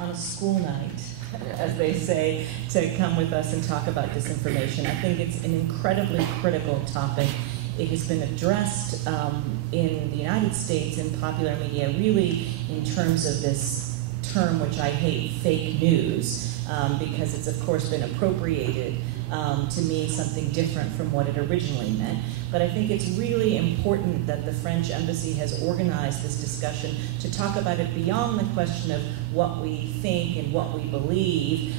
on a school night, as they say, to come with us and talk about disinformation. I think it's an incredibly critical topic. It has been addressed in the United States in popular media, really in terms of this term, which I hate, fake news, because it's of course been appropriated to mean something different from what it originally meant. But I think it's really important that the French embassy has organized this discussion to talk about it beyond the question of what we think and what we believe,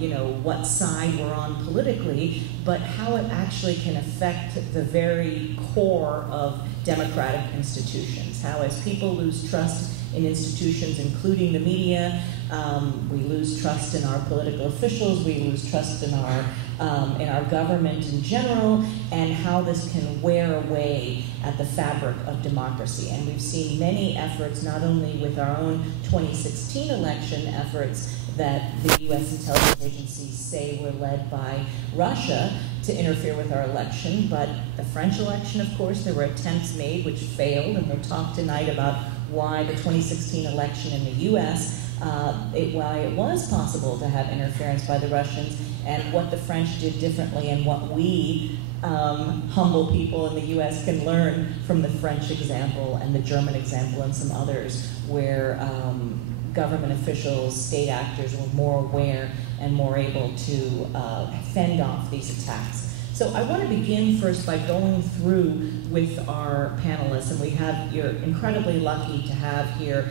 you know, what side we're on politically, but how it actually can affect the very core of democratic institutions. How as people lose trust in institutions, including the media, we lose trust in our political officials, we lose trust in our government in general, and how this can wear away at the fabric of democracy. And we've seen many efforts, not only with our own 2016 election efforts that the US intelligence agencies say were led by Russia to interfere with our election, but the French election, of course, there were attempts made which failed, and we'll talk tonight about why the 2016 election in the US, why it was possible to have interference by the Russians, and what the French did differently, and what we humble people in the US can learn from the French example and the German example and some others where government officials, state actors were more aware and more able to fend off these attacks. So I want to begin first by going through with our panelists, and you're incredibly lucky to have here,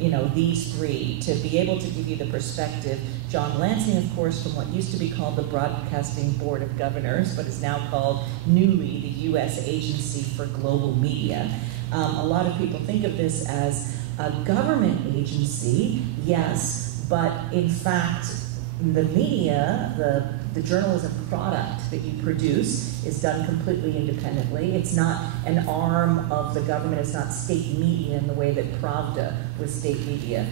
you know, these three to be able to give you the perspective. John Lansing, of course, from what used to be called the Broadcasting Board of Governors, but is now called newly the U.S. Agency for Global Media. A lot of people think of this as a government agency, yes, but in fact, the media, the journalism product that you produce is done completely independently. It's not an arm of the government. It's not state media in the way that Pravda was state media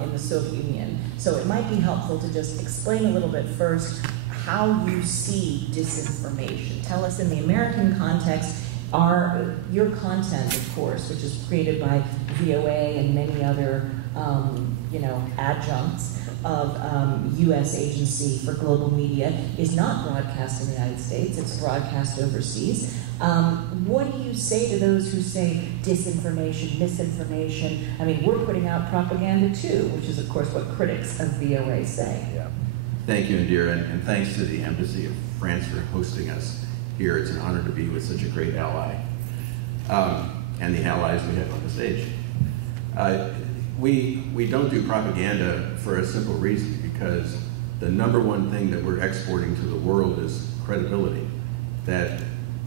in the Soviet Union. So it might be helpful to just explain a little bit first how you see disinformation. Tell us in the American context, your content, of course, which is created by VOA and many other you know, adjuncts of U.S. Agency for Global Media, is not broadcast in the United States, it's broadcast overseas. What do you say to those who say disinformation, misinformation? I mean, we're putting out propaganda too, which is of course what critics of VOA say. Yeah. Thank you, Indira, and thanks to the Embassy of France for hosting us here. It's an honor to be with such a great ally, and the allies we have on the stage. We don't do propaganda for a simple reason, because the #1 thing that we're exporting to the world is credibility. That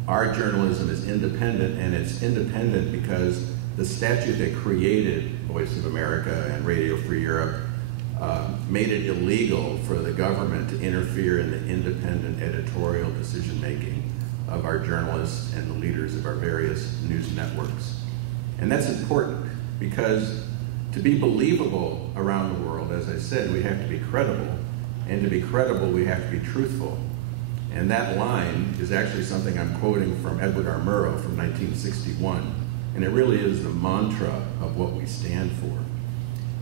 our journalism is independent, and it's independent because the statute that created Voice of America and Radio Free Europe made it illegal for the government to interfere in the independent editorial decision-making of our journalists and the leaders of our various news networks. And that's important because to be believable around the world, as I said, we have to be credible. And to be credible, we have to be truthful. And that line is actually something I'm quoting from Edward R. Murrow from 1961. And it really is the mantra of what we stand for.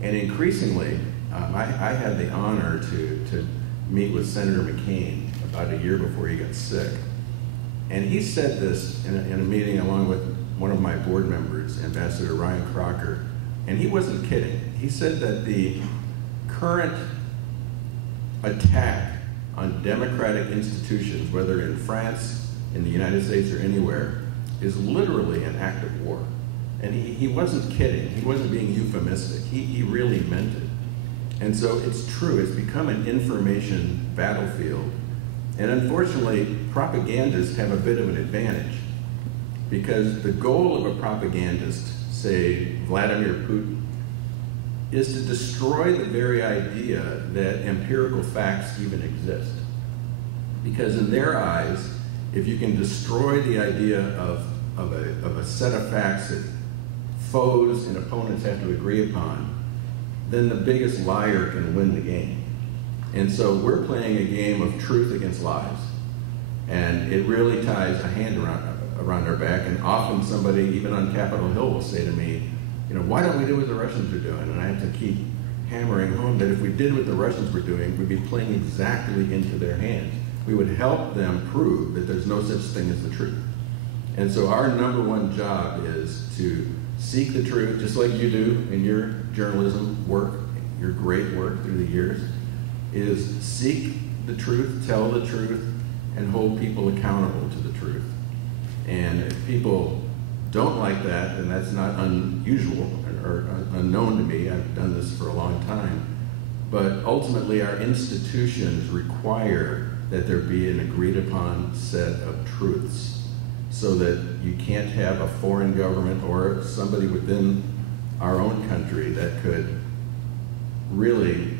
And increasingly, I had the honor to meet with Senator McCain about a year before he got sick. And he said this in a meeting along with one of my board members, Ambassador Ryan Crocker, and he wasn't kidding. He said that the current attack on democratic institutions, whether in France, in the United States, or anywhere, is literally an act of war. And he wasn't kidding. He wasn't being euphemistic. He really meant it. And so it's true. It's become an information battlefield. And unfortunately, propagandists have a bit of an advantage, because the goal of a propagandist, say Vladimir Putin, is to destroy the very idea that empirical facts even exist. Because in their eyes, if you can destroy the idea of a set of facts that foes and opponents have to agree upon, then the biggest liar can win the game. And so we're playing a game of truth against lies. And it really ties a hand around our back. And often somebody, even on Capitol Hill, will say to me, you know, why don't we do what the Russians are doing? And I have to keep hammering home that if we did what the Russians were doing, we'd be playing exactly into their hands. We would help them prove that there's no such thing as the truth. And so our number one job is to seek the truth, just like you do in your journalism work, your great work through the years, is seek the truth, tell the truth, and hold people accountable to the truth. And if people don't like that, then that's not unusual or unknown to me. I've done this for a long time. But ultimately, our institutions require that there be an agreed upon set of truths so that you can't have a foreign government or somebody within our own country that could really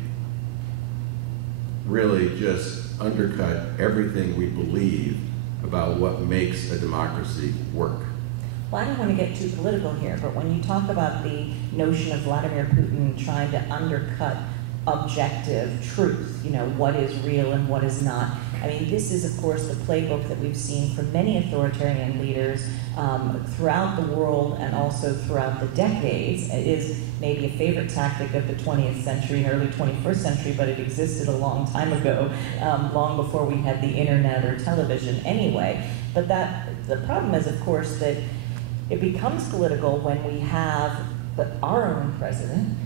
just undercut everything we believe about what makes a democracy work. Well, I don't want to get too political here, but when you talk about the notion of Vladimir Putin trying to undercut objective truth, you know, what is real and what is not, I mean, this is, of course, the playbook that we've seen from many authoritarian leaders throughout the world and also throughout the decades. It is maybe a favorite tactic of the 20th century and early 21st century, but it existed a long time ago, long before we had the internet or television anyway. But the problem is, of course, that it becomes political when we have our own president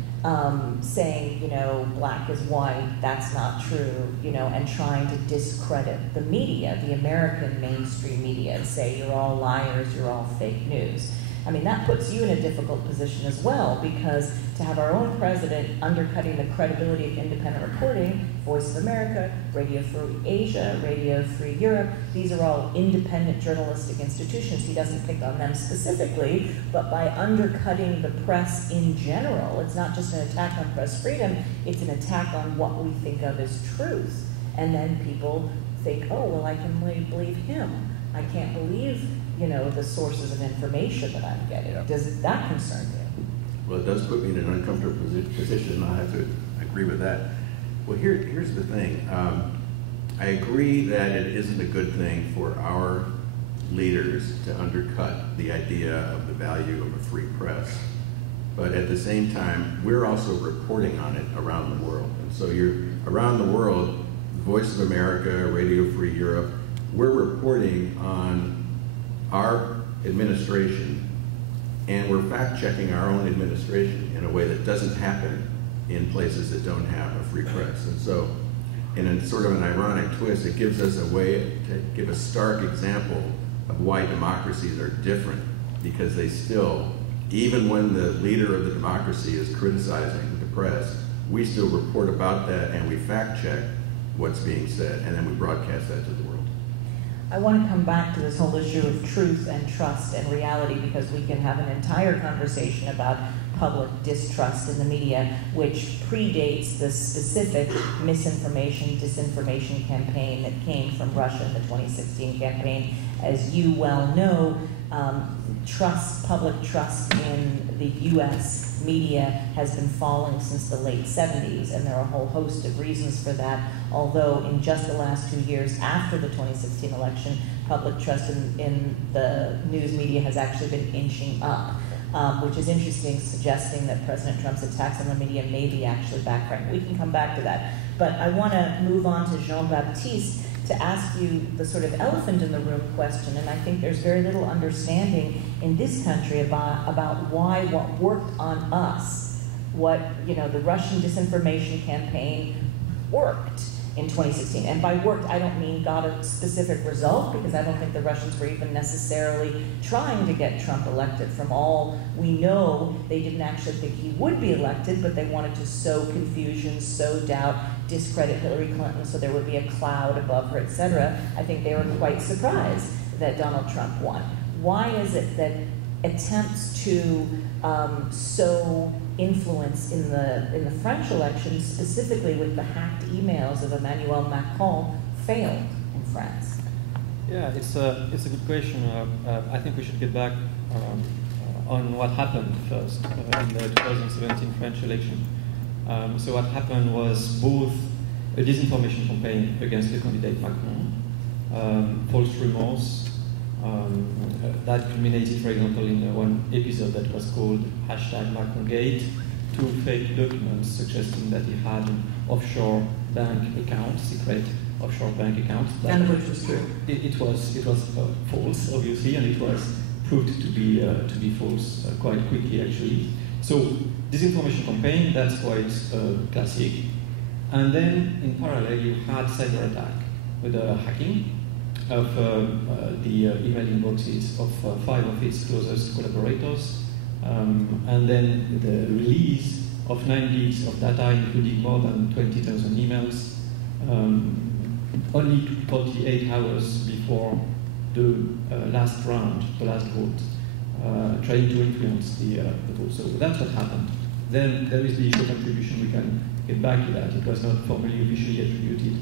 saying, you know, black is white, that's not true, you know, and trying to discredit the media, the American mainstream media, and say you're all liars, you're all fake news. I mean, that puts you in a difficult position as well, because to have our own president undercutting the credibility of independent reporting, Voice of America, Radio Free Asia, Radio Free Europe, these are all independent journalistic institutions. He doesn't pick on them specifically, but by undercutting the press in general, it's not just an attack on press freedom, it's an attack on what we think of as truth. And then people think, oh, well, I can only believe him. I can't believe, you know, the sources of information that I'm getting. Yeah. Does that concern you? Well, it does put me in an uncomfortable position. I have to agree with that. Well, here's the thing. I agree that it isn't a good thing for our leaders to undercut the idea of the value of a free press. But at the same time, we're also reporting on it around the world. And so you're around the world, Voice of America, Radio Free Europe, we're reporting on our administration, and we're fact-checking our own administration in a way that doesn't happen in places that don't have a free press. And so, in a sort of an ironic twist, it gives us a way to give a stark example of why democracies are different, because they still, even when the leader of the democracy is criticizing the press, we still report about that and we fact-check what's being said, and then we broadcast that to the world. I want to come back to this whole issue of truth and trust and reality, because we can have an entire conversation about public distrust in the media, which predates the specific misinformation, disinformation campaign that came from Russia in the 2016 campaign. As you well know, public trust in the U.S. media has been falling since the late 70s, and there are a whole host of reasons for that, although in just the last 2 years after the 2016 election, public trust in the news media has actually been inching up, which is interesting, suggesting that President Trump's attacks on the media may be actually backfiring. We can come back to that. But I want to move on to Jean-Baptiste to ask you the sort of elephant in the room question, and I think there's very little understanding in this country about why what worked on us, what, you know, the Russian disinformation campaign worked in 2016. And by worked, I don't mean got a specific result, because I don't think the Russians were even necessarily trying to get Trump elected. From all we know, they didn't actually think he would be elected, but they wanted to sow confusion, sow doubt, discredit Hillary Clinton so there would be a cloud above her, etc. I think they were quite surprised that Donald Trump won. Why is it that attempts to sow influence in the French election, specifically with the hacked emails of Emmanuel Macron, failed in France? Yeah, it's a good question. I think we should get back on what happened first in the 2017 French election. So what happened was both a disinformation campaign against the candidate Macron, false rumors, that culminated, for example, in one episode that was called #MacronGate, 2 fake documents suggesting that he had an offshore bank account, secret offshore bank account. None of which was true. It was false, obviously, and it was proved to be false quite quickly, actually. So disinformation campaign, that's quite classic. And then in parallel, you had cyber attack with hacking of the email inboxes of 5 of its closest collaborators, and then the release of 9 gigs of data, including more than 20,000 emails, only 48 hours before the last round, the last vote, trying to influence the vote. So that's what happened. Then there is the issue of attribution. We can get back to that. It was not formally officially attributed,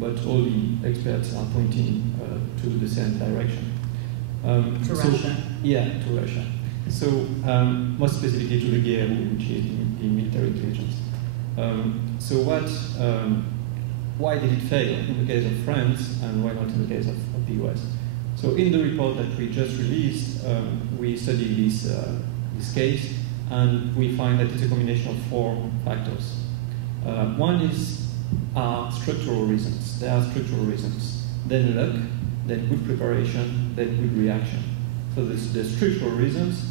but all the experts are pointing to the same direction. To Russia? Yeah, to Russia. So more specifically to the GRU, which is the military intelligence. So why did it fail in the case of France, and why not in the case of the US? So in the report that we just released, we studied this case, and we find that it's a combination of 4 factors. One is structural reasons. There are structural reasons. Then luck, then good preparation, then good reaction. So the structural reasons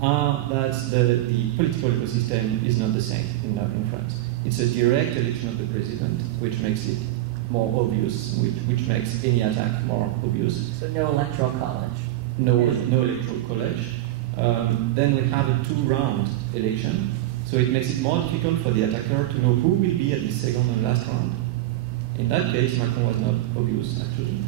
are that the political ecosystem is not the same in France. It's a direct election of the president, which makes it more obvious, which makes any attack more obvious. So no electoral college? No electoral college. Then we have a 2-round election, so it makes it more difficult for the attacker to know who will be at the second and last round. In that case, Macron was not obvious, actually.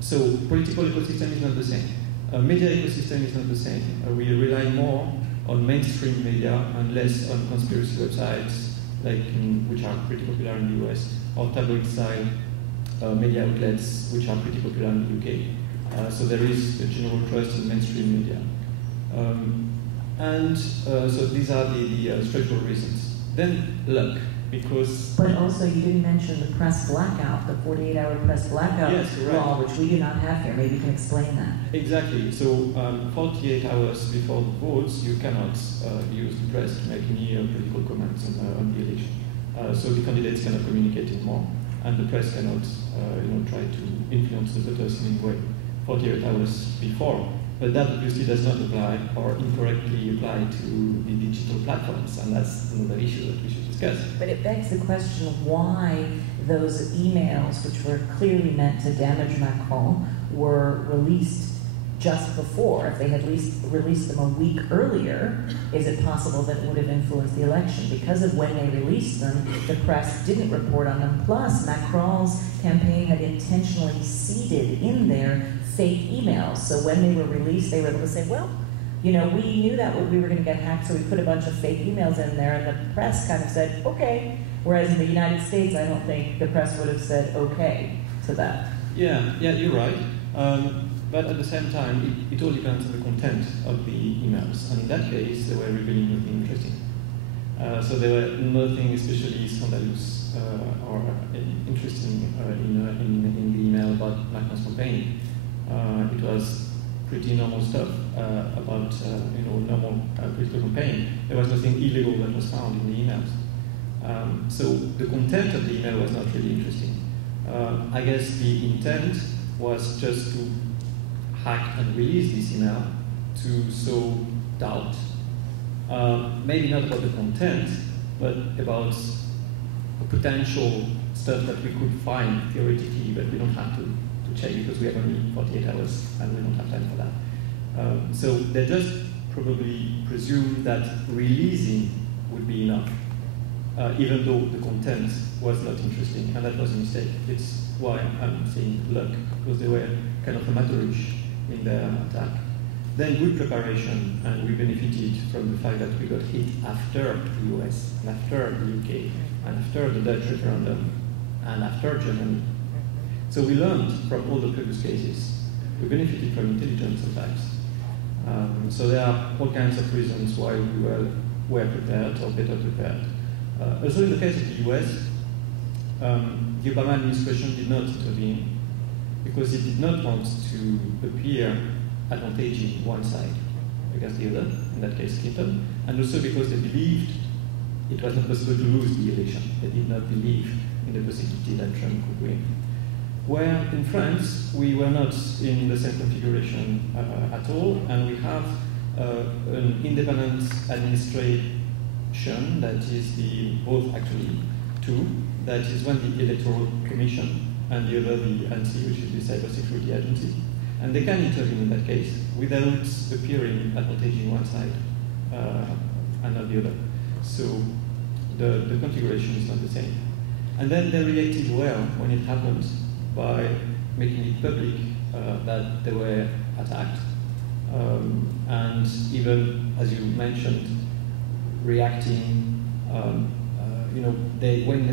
So political ecosystem is not the same. Media ecosystem is not the same. We rely more on mainstream media and less on conspiracy websites, which are pretty popular in the US, or tabloid-style media outlets, which are pretty popular in the UK. So there is a general trust in mainstream media. So these are the structural reasons. Then luck, because... But also you didn't mention the press blackout, the 48-hour press blackout law, which we do not have here. Maybe you can explain that. Exactly. So 48 hours before the votes, you cannot use the press to make any political comments on the election. So the candidates cannot communicate anymore, and the press cannot try to influence the voters in any way 48 hours before. But that obviously does not apply or incorrectly apply to the digital platforms, and that's another issue that we should discuss. But it begs the question of why those emails, which were clearly meant to damage Macron, were released just before. If they had released them a week earlier, is it possible that it would have influenced the election? Because of when they released them, the press didn't report on them. Plus, Macron's campaign had intentionally seeded in there fake emails. So when they were released, they were able to say, well, we knew that we were going to get hacked, so we put a bunch of fake emails in there, and the press kind of said, okay. Whereas in the United States, I don't think the press would have said okay to that. Yeah, you're right. But at the same time, it all depends on the content of the emails. And in that case, they were revealing nothing interesting. So there were nothing especially scandalous or interesting in the email about Macron's campaign. It was pretty normal stuff about normal political campaign. There was nothing illegal that was found in the emails. So the content of the email was not really interesting. I guess the intent was just to hack and release this email to sow doubt. Maybe not about the content, but about potential stuff that we could find theoretically, but we don't have to check because we have only 48 hours and we don't have time for that. So they just probably presumed that releasing would be enough, even though the content was not interesting, and that was a mistake. It's why I'm saying luck, because they were kind of amateurish in their attack. Then good preparation, and we benefited from the fact that we got hit after the US, and after the UK, and after the Dutch referendum, and after Germany. So we learned from all the previous cases. We benefited from intelligence sometimes. So there are all kinds of reasons why we were prepared or better prepared. Also in the case of the US, the Obama administration did not intervene because it did not want to appear advantaging one side. against the other, in that case Clinton, and also because they believed it was not possible to lose the election. They did not believe in the possibility that Trump could win. Where in France, we were not in the same configuration at all, and we have an independent administration that is both actually two, that is one the Electoral Commission and the other the ANSI, which is the Cybersecurity Agency. And they can intervene in that case without appearing advantaging one side and not the other. So the configuration is not the same. And then they reacted well when it happened by making it public that they were attacked. And even, as you mentioned, reacting,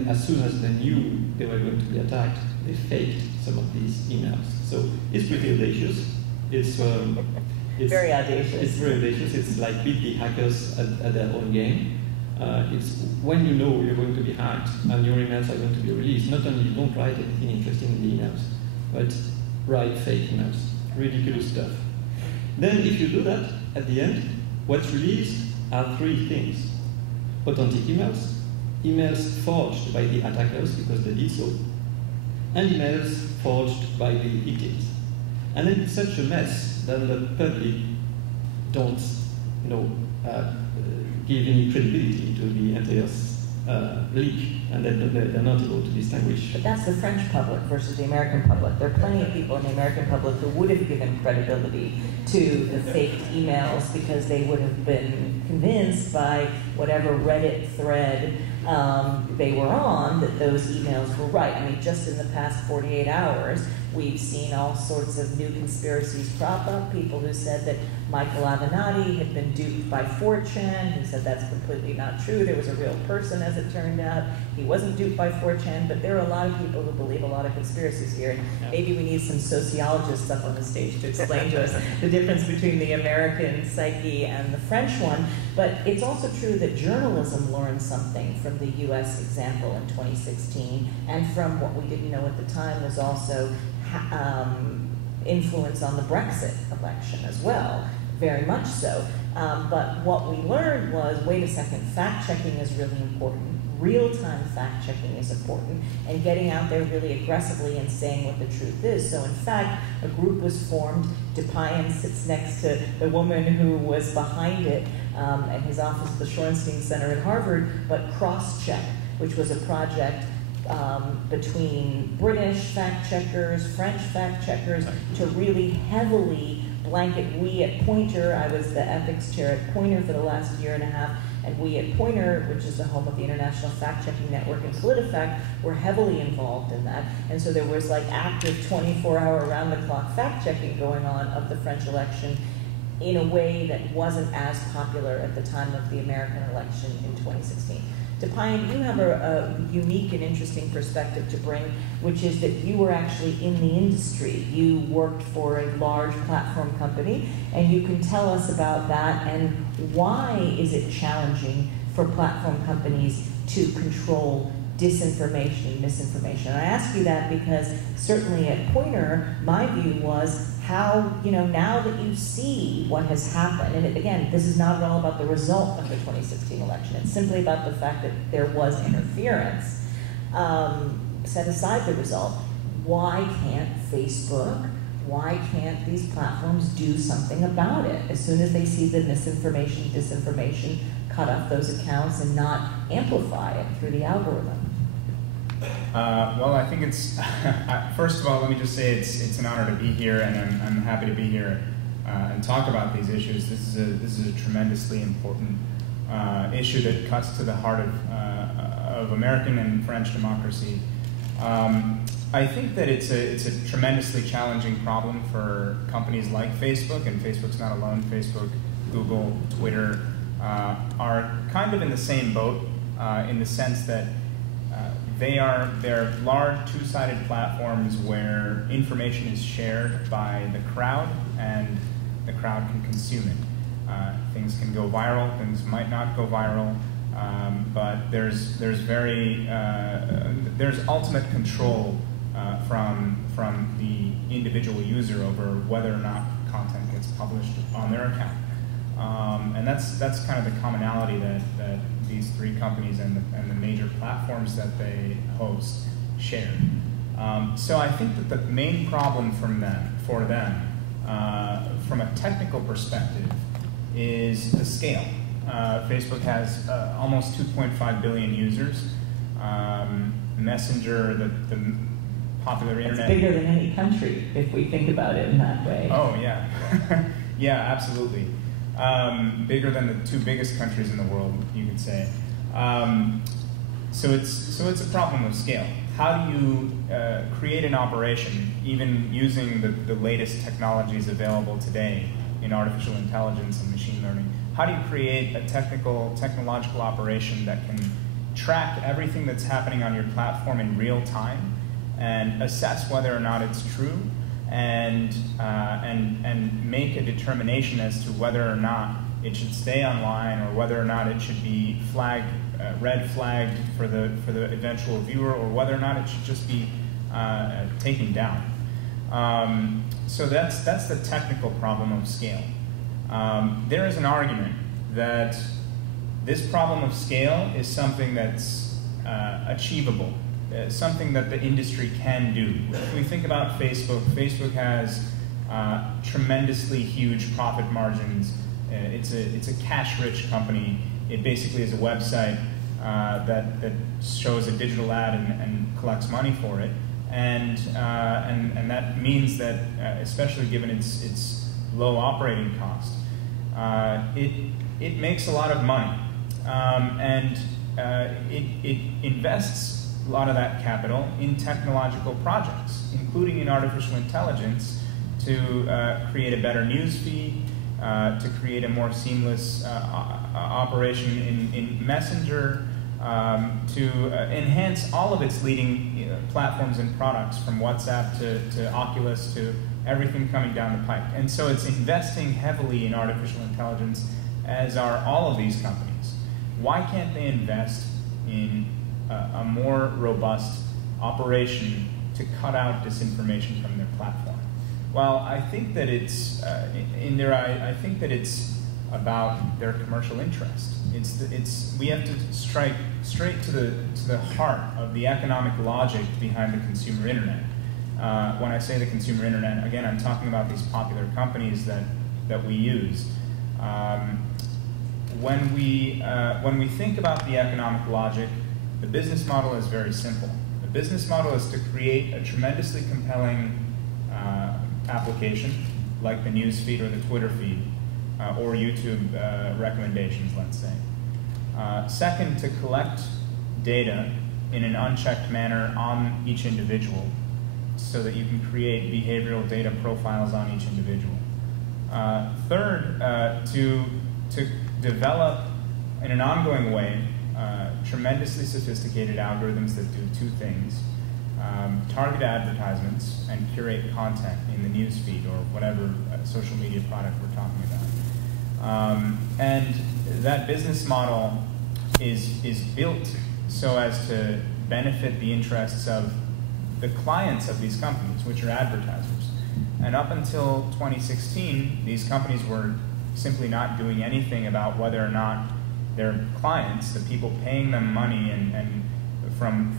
as soon as they knew they were going to be attacked, they faked some of these emails. So it's pretty audacious. It's very audacious. It's very audacious. It's like beat the hackers at their own game. It's when you know you're going to be hacked and your emails are going to be released, not only you don't write anything interesting in the emails, but write fake emails, ridiculous stuff. Then if you do that, at the end, what's released are three things. Authentic emails, emails forged by the attackers because they did so, and emails forged by the victims. And then it's such a mess that the public don't give any credibility to the entire leak, and they're not able to distinguish. But that's the French public versus the American public. There are plenty of people in the American public who would have given credibility to the faked emails because they would have been convinced by whatever Reddit thread they were on that those emails were right. I mean, just in the past 48 hours, we've seen all sorts of new conspiracies crop up. People who said that Michael Avenatti had been duped by 4chan, who said that's completely not true. There was a real person, as it turned out. He wasn't duped by 4chan, but there are a lot of people who believe a lot of conspiracies here. And maybe we need some sociologists up on the stage to explain to us the difference between the American psyche and the French one. But it's also true that journalism learned something from the US example in 2016, and from what we didn't know at the time was also influence on the Brexit election as well, very much so. But what we learned was, wait a second, fact-checking is really important. Real-time fact-checking is important, and getting out there really aggressively and saying what the truth is. So in fact, a group was formed. Depayan sits next to the woman who was behind it at his office at the Shorenstein Center at Harvard, but Crosscheck, which was a project between British fact-checkers, French fact-checkers, to really heavily blanket. We at Poynter, I was the ethics chair at Poynter for the last year and a half, and we at Poynter, which is the home of the International Fact-Checking Network and PolitiFact, were heavily involved in that. And so there was like active 24-hour round-the-clock fact-checking going on of the French election in a way that wasn't as popular at the time of the American election in 2016. Depayan, you have a unique and interesting perspective to bring, which is that you were actually in the industry. You worked for a large platform company, and you can tell us about that and why is it challenging for platform companies to control disinformation and misinformation. And I ask you that because certainly at Poynter, my view was how, now that you see what has happened, and again, this is not at all about the result of the 2016 election, it's simply about the fact that there was interference. Set aside the result, why can't Facebook, why can't these platforms do something about it? As soon as they see the misinformation, disinformation, cut off those accounts and not amplify it through the algorithm. Well, I think it's, first of all, let me just say it's an honor to be here, and I'm happy to be here and talk about these issues. This is a tremendously important issue that cuts to the heart of American and French democracy. I think that it's a tremendously challenging problem for companies like Facebook, and Facebook's not alone. Facebook, Google, Twitter are kind of in the same boat in the sense that they're large two-sided platforms where information is shared by the crowd and the crowd can consume it. Things can go viral, things might not go viral, but there's ultimate control from the individual user over whether or not content gets published on their account. And that's kind of the commonality that these three companies and the major platforms that they host share. So I think that the main problem for them, from a technical perspective, is the scale. Facebook has almost 2.5 billion users. Messenger, the popular internet. It's bigger than any country, if we think about it in that way. Oh, yeah. Yeah, absolutely. Bigger than the two biggest countries in the world, you could say. So it's a problem of scale. How do you create an operation, even using the latest technologies available today in artificial intelligence and machine learning? How do you create a technological operation that can track everything that's happening on your platform in real time and assess whether or not it's true, and make a determination as to whether or not it should stay online, or whether or not it should be red flagged for the eventual viewer, or whether or not it should just be taken down. So that's the technical problem of scale. There is an argument that this problem of scale is something that's achievable, something that the industry can do. If we think about Facebook, Facebook has tremendously huge profit margins. It's a cash-rich company. It basically is a website that shows a digital ad and collects money for it, and that means that, especially given its low operating cost, it makes a lot of money, and it invests a lot of that capital in technological projects, including in artificial intelligence, to create a better news feed, to create a more seamless operation in Messenger, to enhance all of its leading platforms and products, from WhatsApp to Oculus to everything coming down the pike. And so it's investing heavily in artificial intelligence, as are all of these companies. Why can't they invest in a more robust operation to cut out disinformation from their platform? Well, I think that it's I think that it's about their commercial interest. We have to strike straight to the heart of the economic logic behind the consumer internet. When I say the consumer internet, again, I'm talking about these popular companies that we use. When we think about the economic logic, the business model is very simple. The business model is to create a tremendously compelling application, like the news feed or the Twitter feed, or YouTube recommendations, let's say. Second, to collect data in an unchecked manner on each individual, so that you can create behavioral data profiles on each individual. Third, to develop in an ongoing way tremendously sophisticated algorithms that do two things: target advertisements and curate content in the news feed or whatever social media product we're talking about. And that business model is built so as to benefit the interests of the clients of these companies, which are advertisers. And up until 2016, these companies were simply not doing anything about whether or not their clients, the people paying them money and from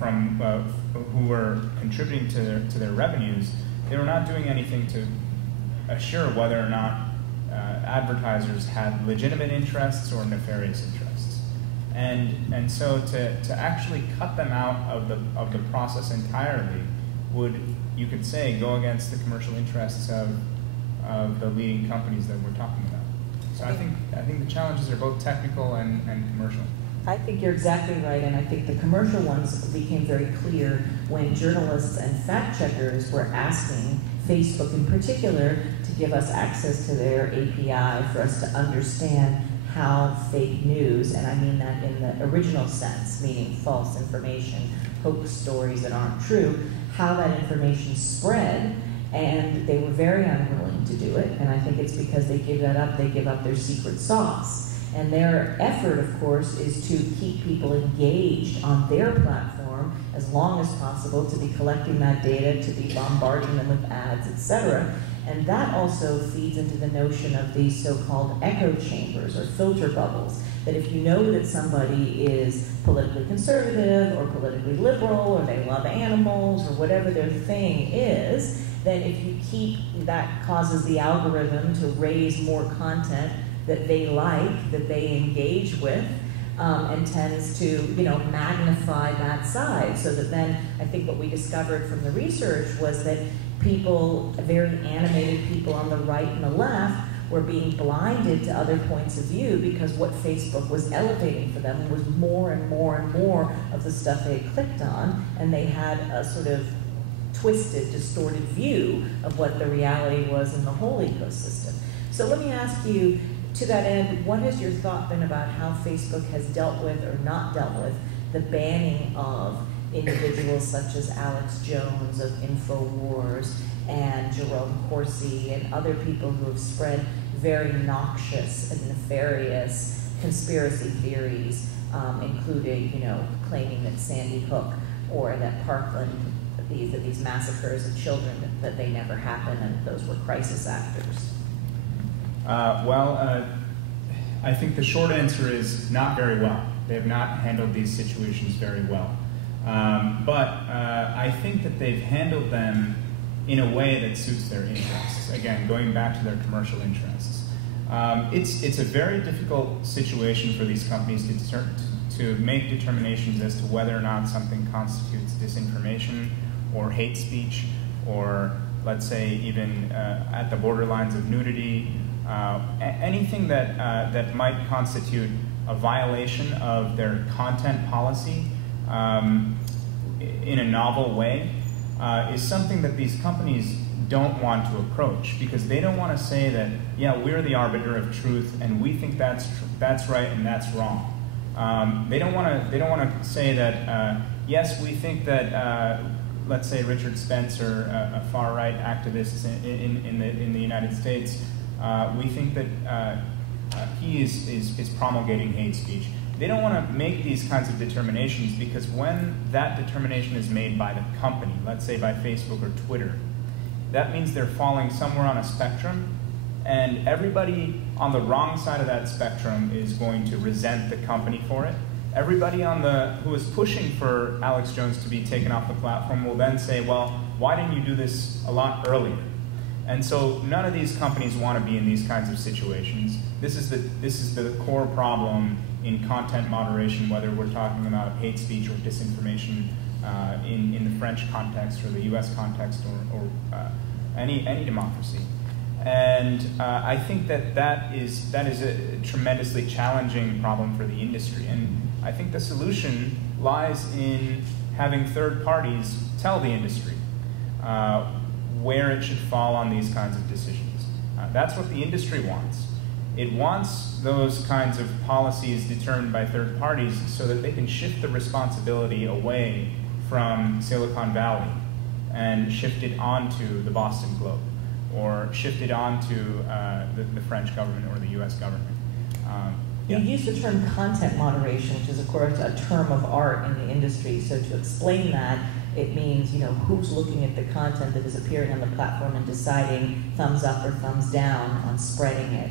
who were contributing to their revenues, they were not doing anything to assure whether or not advertisers had legitimate interests or nefarious interests. And so to actually cut them out of the process entirely would, you could say, go against the commercial interests of the leading companies that we're talking about. So I think the challenges are both technical and commercial. I think you're exactly right, and I think the commercial ones became very clear when journalists and fact checkers were asking Facebook in particular to give us access to their API for us to understand how fake news, and I mean that in the original sense, meaning false information, hoax stories that aren't true, how that information spread, and they were very unwilling to do it, and I think it's because they give that up, they give up their secret sauce. And their effort, of course, is to keep people engaged on their platform as long as possible, to be collecting that data, to be bombarding them with ads, etc. And that also feeds into the notion of these so-called echo chambers or filter bubbles, that if you know that somebody is politically conservative or politically liberal or they love animals or whatever their thing is, then if you keep, that causes the algorithm to raise more content that they like, that they engage with, and tends to, you know, magnify that side. So that then, I think what we discovered from the research was that people, very animated people on the right and the left, were being blinded to other points of view because what Facebook was elevating for them was more and more and more of the stuff they had clicked on, and they had a sort of twisted, distorted view of what the reality was in the whole ecosystem. So let me ask you, to that end, what has your thought been about how Facebook has dealt with or not dealt with the banning of individuals such as Alex Jones of InfoWars and Jerome Corsi and other people who have spread very noxious and nefarious conspiracy theories, including, you know, claiming that Sandy Hook or that Parkland, these massacres of children, that they never happened and those were crisis actors? I think the short answer is not very well. They have not handled these situations very well. But I think that they've handled them in a way that suits their interests. Again, going back to their commercial interests. It's a very difficult situation for these companies to make determinations as to whether or not something constitutes disinformation or hate speech, or let's say even at the borderlines of nudity, anything that might constitute a violation of their content policy in a novel way is something that these companies don't want to approach, because they don't want to say that, yeah, we're the arbiter of truth and we think that's right and that's wrong. They don't want to say that yes, we think that let's say Richard Spencer, a far-right activist in the United States, we think that he is promulgating hate speech. They don't want to make these kinds of determinations, because when that determination is made by the company, let's say by Facebook or Twitter, that means they're falling somewhere on a spectrum, and everybody on the wrong side of that spectrum is going to resent the company for it. Everybody who is pushing for Alex Jones to be taken off the platform will then say, well, why didn't you do this a lot earlier? And so none of these companies want to be in these kinds of situations. This is the core problem in content moderation, whether we're talking about hate speech or disinformation in the French context or the US context or any democracy. And I think that is a tremendously challenging problem for the industry. And I think the solution lies in having third parties tell the industry where it should fall on these kinds of decisions. That's what the industry wants. It wants those kinds of policies determined by third parties so that they can shift the responsibility away from Silicon Valley and shift it onto the Boston Globe, or shift it onto the French government or the US government. You use the term content moderation, which is, of course, a term of art in the industry. So to explain that, it means, you know, who's looking at the content that is appearing on the platform and deciding thumbs up or thumbs down on spreading it.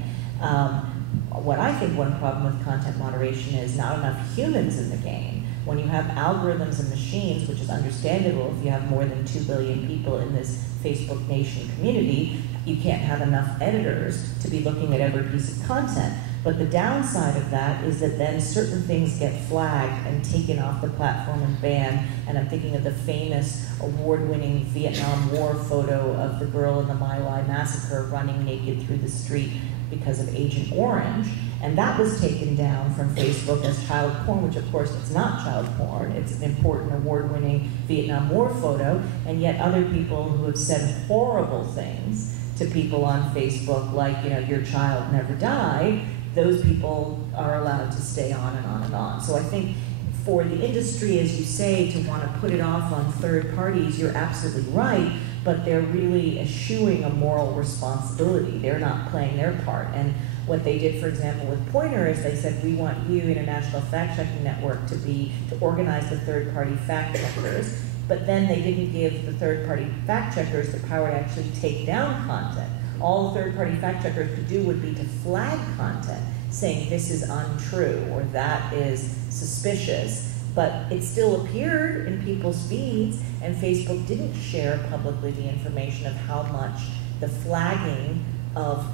What I think one problem with content moderation is not enough humans in the game. When you have algorithms and machines, which is understandable if you have more than 2 billion people in this Facebook Nation community, you can't have enough editors to be looking at every piece of content. But the downside of that is that then certain things get flagged and taken off the platform and banned. And I'm thinking of the famous award-winning Vietnam War photo of the girl in the My Lai massacre running naked through the street because of Agent Orange. And that was taken down from Facebook as child porn, which of course it's not child porn. It's an important award-winning Vietnam War photo. And yet other people who have said horrible things to people on Facebook, like, you know, your child never died, those people are allowed to stay on and on and on. So I think for the industry, as you say, to want to put it off on third parties, you're absolutely right, but they're really eschewing a moral responsibility. They're not playing their part. And what they did, for example, with Pointer is they said, we want you, International Fact Checking Network, to organize the third-party fact checkers. but then they didn't give the third-party fact-checkers the power to actually take down content. All the third-party fact-checkers could do would be to flag content, saying this is untrue or that is suspicious, but it still appeared in people's feeds, and Facebook didn't share publicly the information of how much the flagging of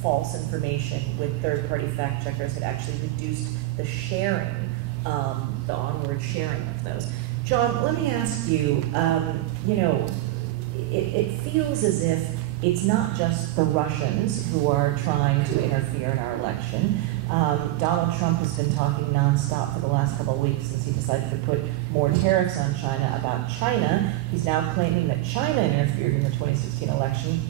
false information with third-party fact-checkers had actually reduced the sharing, the onward sharing of those. John, let me ask you, you know, it feels as if it's not just the Russians who are trying to interfere in our election. Donald Trump has been talking nonstop for the last couple of weeks since he decided to put more tariffs on China about China. He's now claiming that China interfered in the 2016 election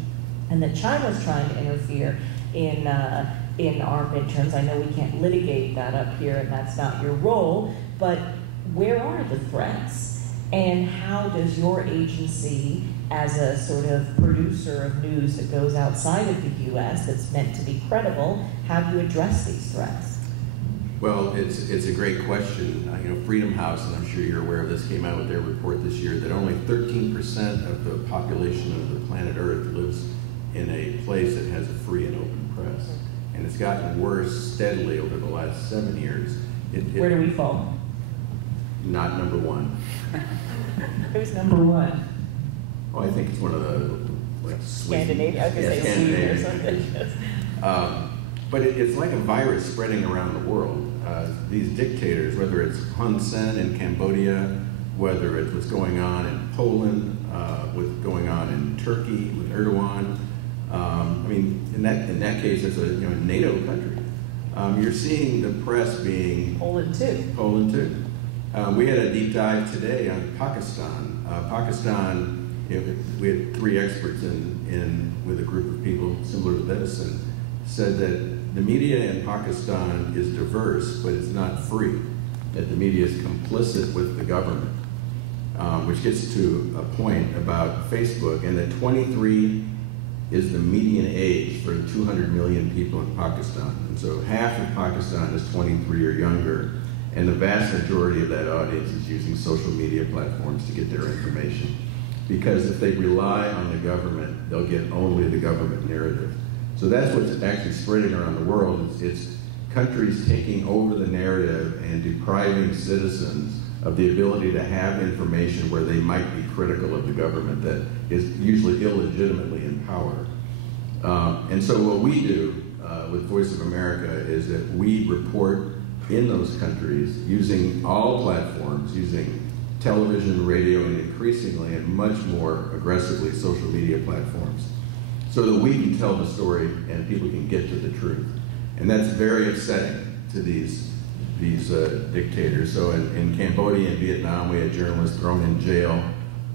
and that China was trying to interfere in our midterms. I know we can't litigate that up here, and that's not your role, but where are the threats? And how does your agency, as a sort of producer of news that goes outside of the U.S. that's meant to be credible, how do you address these threats? Well, it's a great question. You know, Freedom House, and I'm sure you're aware of this, came out with their report this year that only 13% of the population of the planet Earth lives in a place that has a free and open press. And it's gotten worse steadily over the last 7 years. Where do we fall? Not number one. Who's number one? Oh, I think it's one of the like Scandinavia. I was going to say Sweden or something. But it's like a virus spreading around the world. These dictators, whether it's Hun Sen in Cambodia, whether it's what's going on in Poland, what's going on in Turkey with Erdogan. I mean, in that case, it's a NATO country. You're seeing the press being Poland too. Poland too. We had a deep dive today on Pakistan. Pakistan, we had 3 experts with a group of people similar to this, and said that the media in Pakistan is diverse, but it's not free. That the media is complicit with the government, which gets to a point about Facebook, and that 23 is the median age for 200 million people in Pakistan. And so half of Pakistan is 23 or younger, and the vast majority of that audience is using social media platforms to get their information. Because if they rely on the government, they'll get only the government narrative. So that's what's actually spreading around the world. It's countries taking over the narrative and depriving citizens of the ability to have information where they might be critical of the government that is usually illegitimately in power. And so what we do with Voice of America is that we report in those countries using all platforms, using television, radio, and increasingly and much more aggressively social media platforms, so that we can tell the story and people can get to the truth. And that's very upsetting to these dictators. So in Cambodia and Vietnam, we had journalists thrown in jail,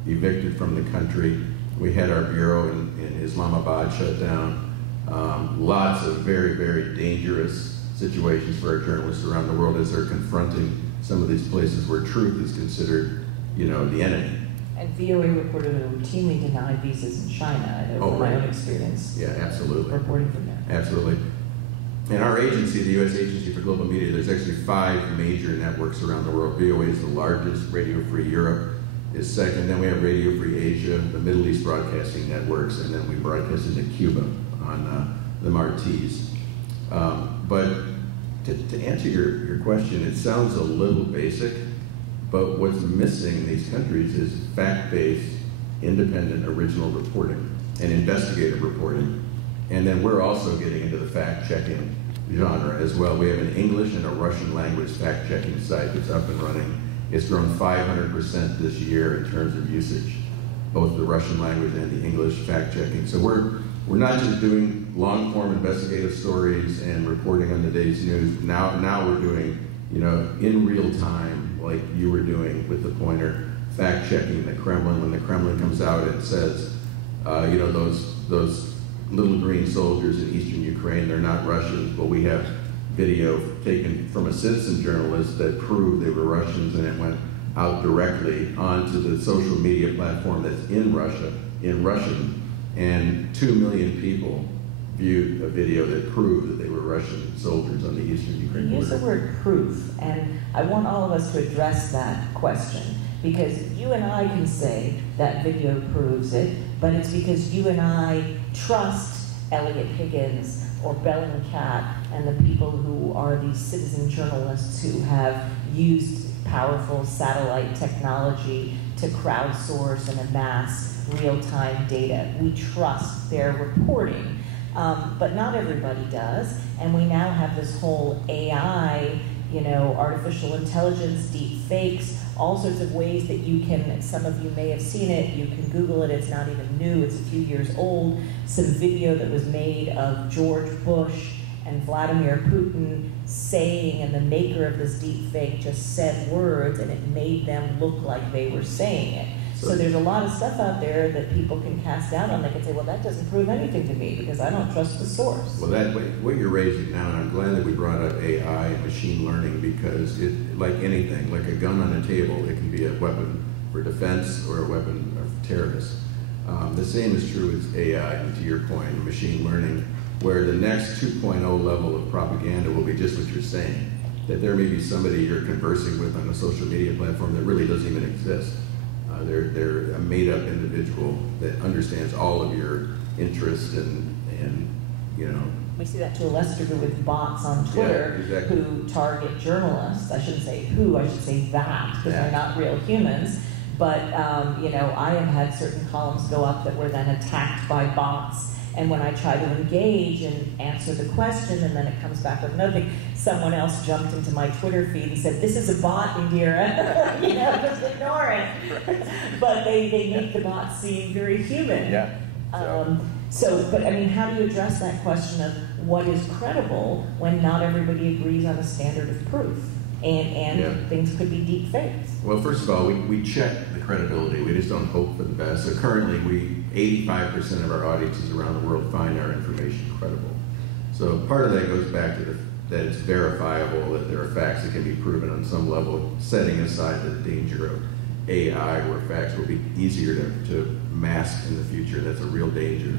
evicted from the country. We had our bureau in Islamabad shut down. Lots of very, very dangerous situations for our journalists around the world as they're confronting some of these places where truth is considered, the enemy. And VOA reported that routinely denied visas in China. I know from my own experience. Yeah, absolutely. Reporting from there. Absolutely. In our agency, the U.S. Agency for Global Media, there's actually 5 major networks around the world. VOA is the largest. Radio Free Europe is second. Then we have Radio Free Asia, the Middle East Broadcasting Networks, and then we broadcast into Cuba on the Martis. But to answer your question, it sounds a little basic, but what's missing in these countries is fact-based, independent, original reporting and investigative reporting. And then we're also getting into the fact-checking genre as well. We have an English and a Russian language fact-checking site that's up and running. It's grown 500% this year in terms of usage, both the Russian language and the English fact-checking. So we're not just doing long-form investigative stories and reporting on the day's news. Now we're doing, in real time, like you were doing with the Pointer, fact-checking the Kremlin. When the Kremlin comes out and says, those little green soldiers in eastern Ukraine, they're not Russians, but we have video taken from a citizen journalist that proved they were Russians, and it went out directly onto the social media platform that's in Russia, in Russian, and 2 million people viewed a video that proved that they were Russian soldiers on the eastern Ukraine border. Use the word proof, and I want all of us to address that question, because you and I can say that video proves it, but it's because you and I trust Elliot Higgins or Bellingcat and the people who are these citizen journalists who have used powerful satellite technology to crowdsource and amass real-time data. We trust their reporting, but not everybody does, and we now have this whole AI, artificial intelligence, deep fakes, all sorts of ways that you can, some of you may have seen it, you can Google it, it's not even new, it's a few years old, some video that was made of George Bush and Vladimir Putin saying, and the maker of this deep fake just said words and it made them look like they were saying it. So there's a lot of stuff out there that people can cast doubt on. They can say, well, that doesn't prove anything to me because I don't trust the source. Well, what you're raising now, and I'm glad that we brought up AI and machine learning, because it, like anything, like a gun on a table, it can be a weapon for defense or a weapon for terrorists. The same is true with AI, and to your point, machine learning, where the next 2.0 level of propaganda will be just what you're saying, that there may be somebody you're conversing with on a social media platform that really doesn't even exist. They're a made-up individual that understands all of your interests and We see that to a lesser degree with bots on Twitter, yeah, exactly, who target journalists. I shouldn't say who, I should say that, because they're not real humans. But I have had certain columns go up that were then attacked by bots. And when I try to engage and answer the question, and then it comes back with another thing, someone else jumped into my Twitter feed and said, "This is a bot, Indira." Just ignore it. But they make the bot seem very human. Yeah. But I mean, how do you address that question of what is credible when not everybody agrees on a standard of proof? And things could be deep fakes. Well, first of all, we check the credibility. We just don't hope for the best. So currently, 85% of our audiences around the world find our information credible. So part of that goes back to that it's verifiable, that there are facts that can be proven on some level, setting aside the danger of AI, where facts will be easier to mask in the future. That's a real danger.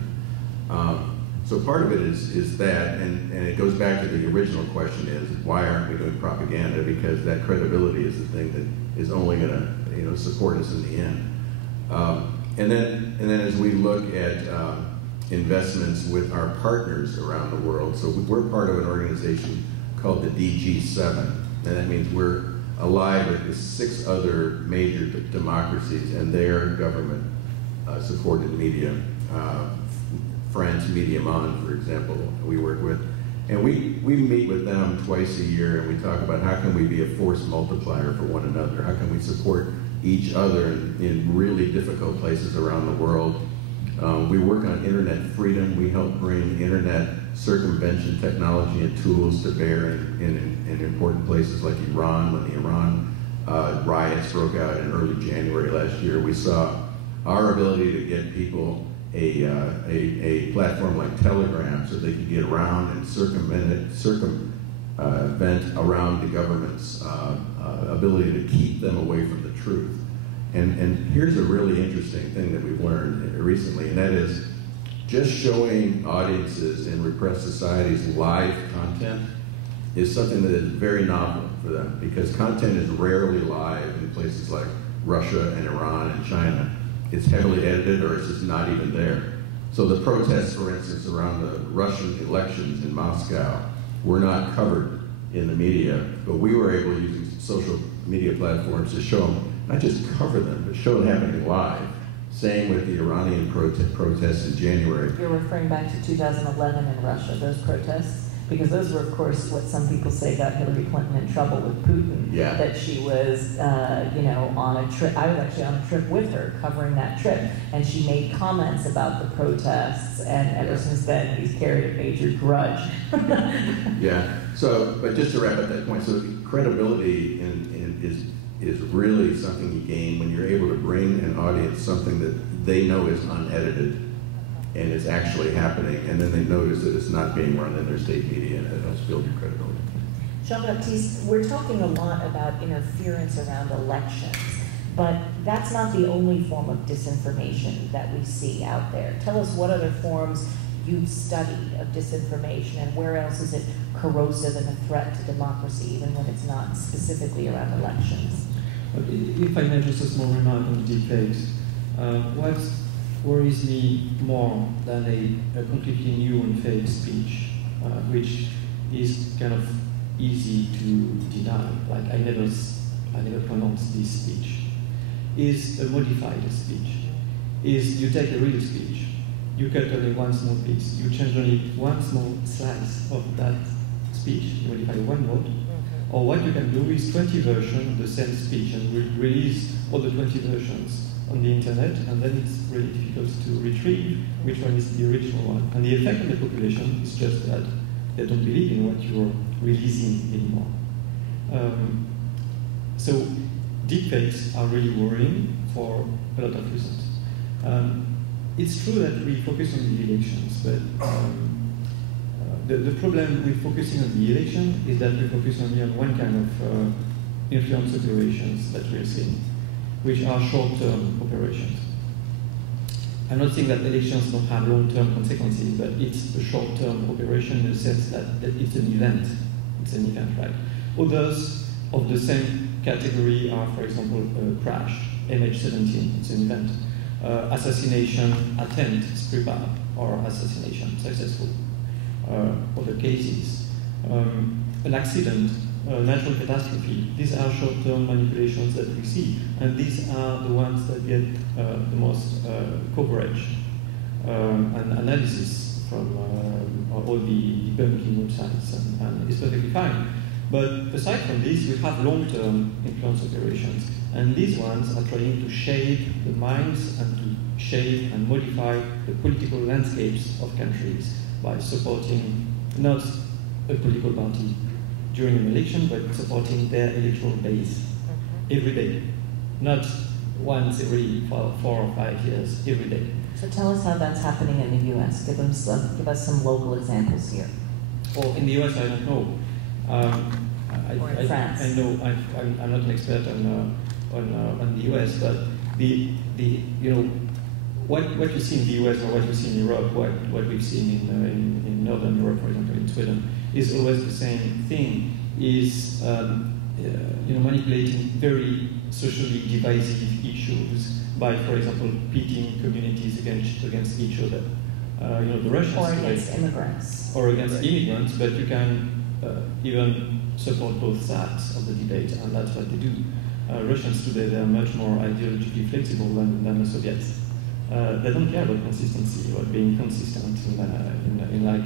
So part of it is that, and it goes back to the original question is, why aren't we doing propaganda? Because that credibility is the thing that is only going to support us in the end. And then as we look at investments with our partners around the world, so we're part of an organization called the DG7, and that means we're allied with the 6 other major democracies and their government supported media. France Media Monde, for example, we work with. And we meet with them twice a year, and we talk about how can we be a force multiplier for one another? How can we support each other in really difficult places around the world? We work on internet freedom. We help bring internet circumvention technology and tools to bear in important places like Iran. When the Iran riots broke out in early January last year, we saw our ability to get people a platform like Telegram so they could get around and circumvent around the government's ability to keep them away from the truth. And here's a really interesting thing that we've learned recently, and that is just showing audiences in repressed societies live content is something that is very novel for them, because content is rarely live in places like Russia and Iran and China. It's heavily edited, or it's just not even there. So the protests, for instance, around the Russian elections in Moscow were not covered in the media, but we were able, using social media platforms, to show them, not just cover them, but show them happening live. Same with the Iranian protests in January. You're referring back to 2011 in Russia, those protests? Because those were, of course, what some people say got Hillary Clinton in trouble with Putin. Yeah. That she was, on a trip. I was actually on a trip with her, covering that trip, and she made comments about the protests. And ever since then, he's carried a major grudge. Yeah. So, but just to wrap up that point, so credibility is really something you gain when you're able to bring an audience something that they know is unedited and it's actually happening, and then they notice that it's not being run in their state media, and it helps build your credibility. Jean-Baptiste, we're talking a lot about interference around elections, but that's not the only form of disinformation that we see out there. Tell us what other forms you've studied of disinformation, and where else is it corrosive and a threat to democracy, even when it's not specifically around elections? But if I may, just a small remark on the deepfakes. What worries me more than a completely new and fake speech, which is kind of easy to deny, like I never pronounced this speech, is a modified speech. Is you take a real speech, you cut only one small piece, you change only one small slice of that speech, you modify one word, or what you can do is 20 versions of the same speech and release all the 20 versions on the internet, and then it's really difficult to retrieve which one is the original one. And the effect on the population is just that they don't believe in what you're releasing anymore. So deepfakes are really worrying for a lot of reasons. It's true that we focus on the elections, but the problem with focusing on the election is that we focus only on one kind of influence operations that we're seeing, which are short-term operations. I'm not saying that elections don't have long-term consequences, but it's a short-term operation in the sense that it's an event. It's an event, right? Others of the same category are, for example, crash, MH17, it's an event. Assassination attempt, Skripal, or assassination successful. Other cases. An accident, natural catastrophe, these are short-term manipulations that we see, and these are the ones that get the most coverage and analysis from all the debunking websites, and it's perfectly fine. But aside from this, we have long-term influence operations, and these ones are trying to shape the minds and to shape and modify the political landscapes of countries by supporting not a political party during an election, but supporting their electoral base every day, not once every 4 or 5 years, every day. So tell us how that's happening in the U.S. Give us some local examples here. Or in the U.S., I don't know. Or in France. I know I'm not an expert on the U.S., but what you see in the US or what you see in Europe, what we've seen in Northern Europe, for example, in Sweden, is always the same thing, is manipulating very socially divisive issues by, for example, pitting communities against each other. The Russians, or against immigrants. Or against immigrants, but you can even support both sides of the debate, and that's what they do. Russians today, they are much more ideologically flexible than the Soviets. They don't care about consistency or being consistent in life.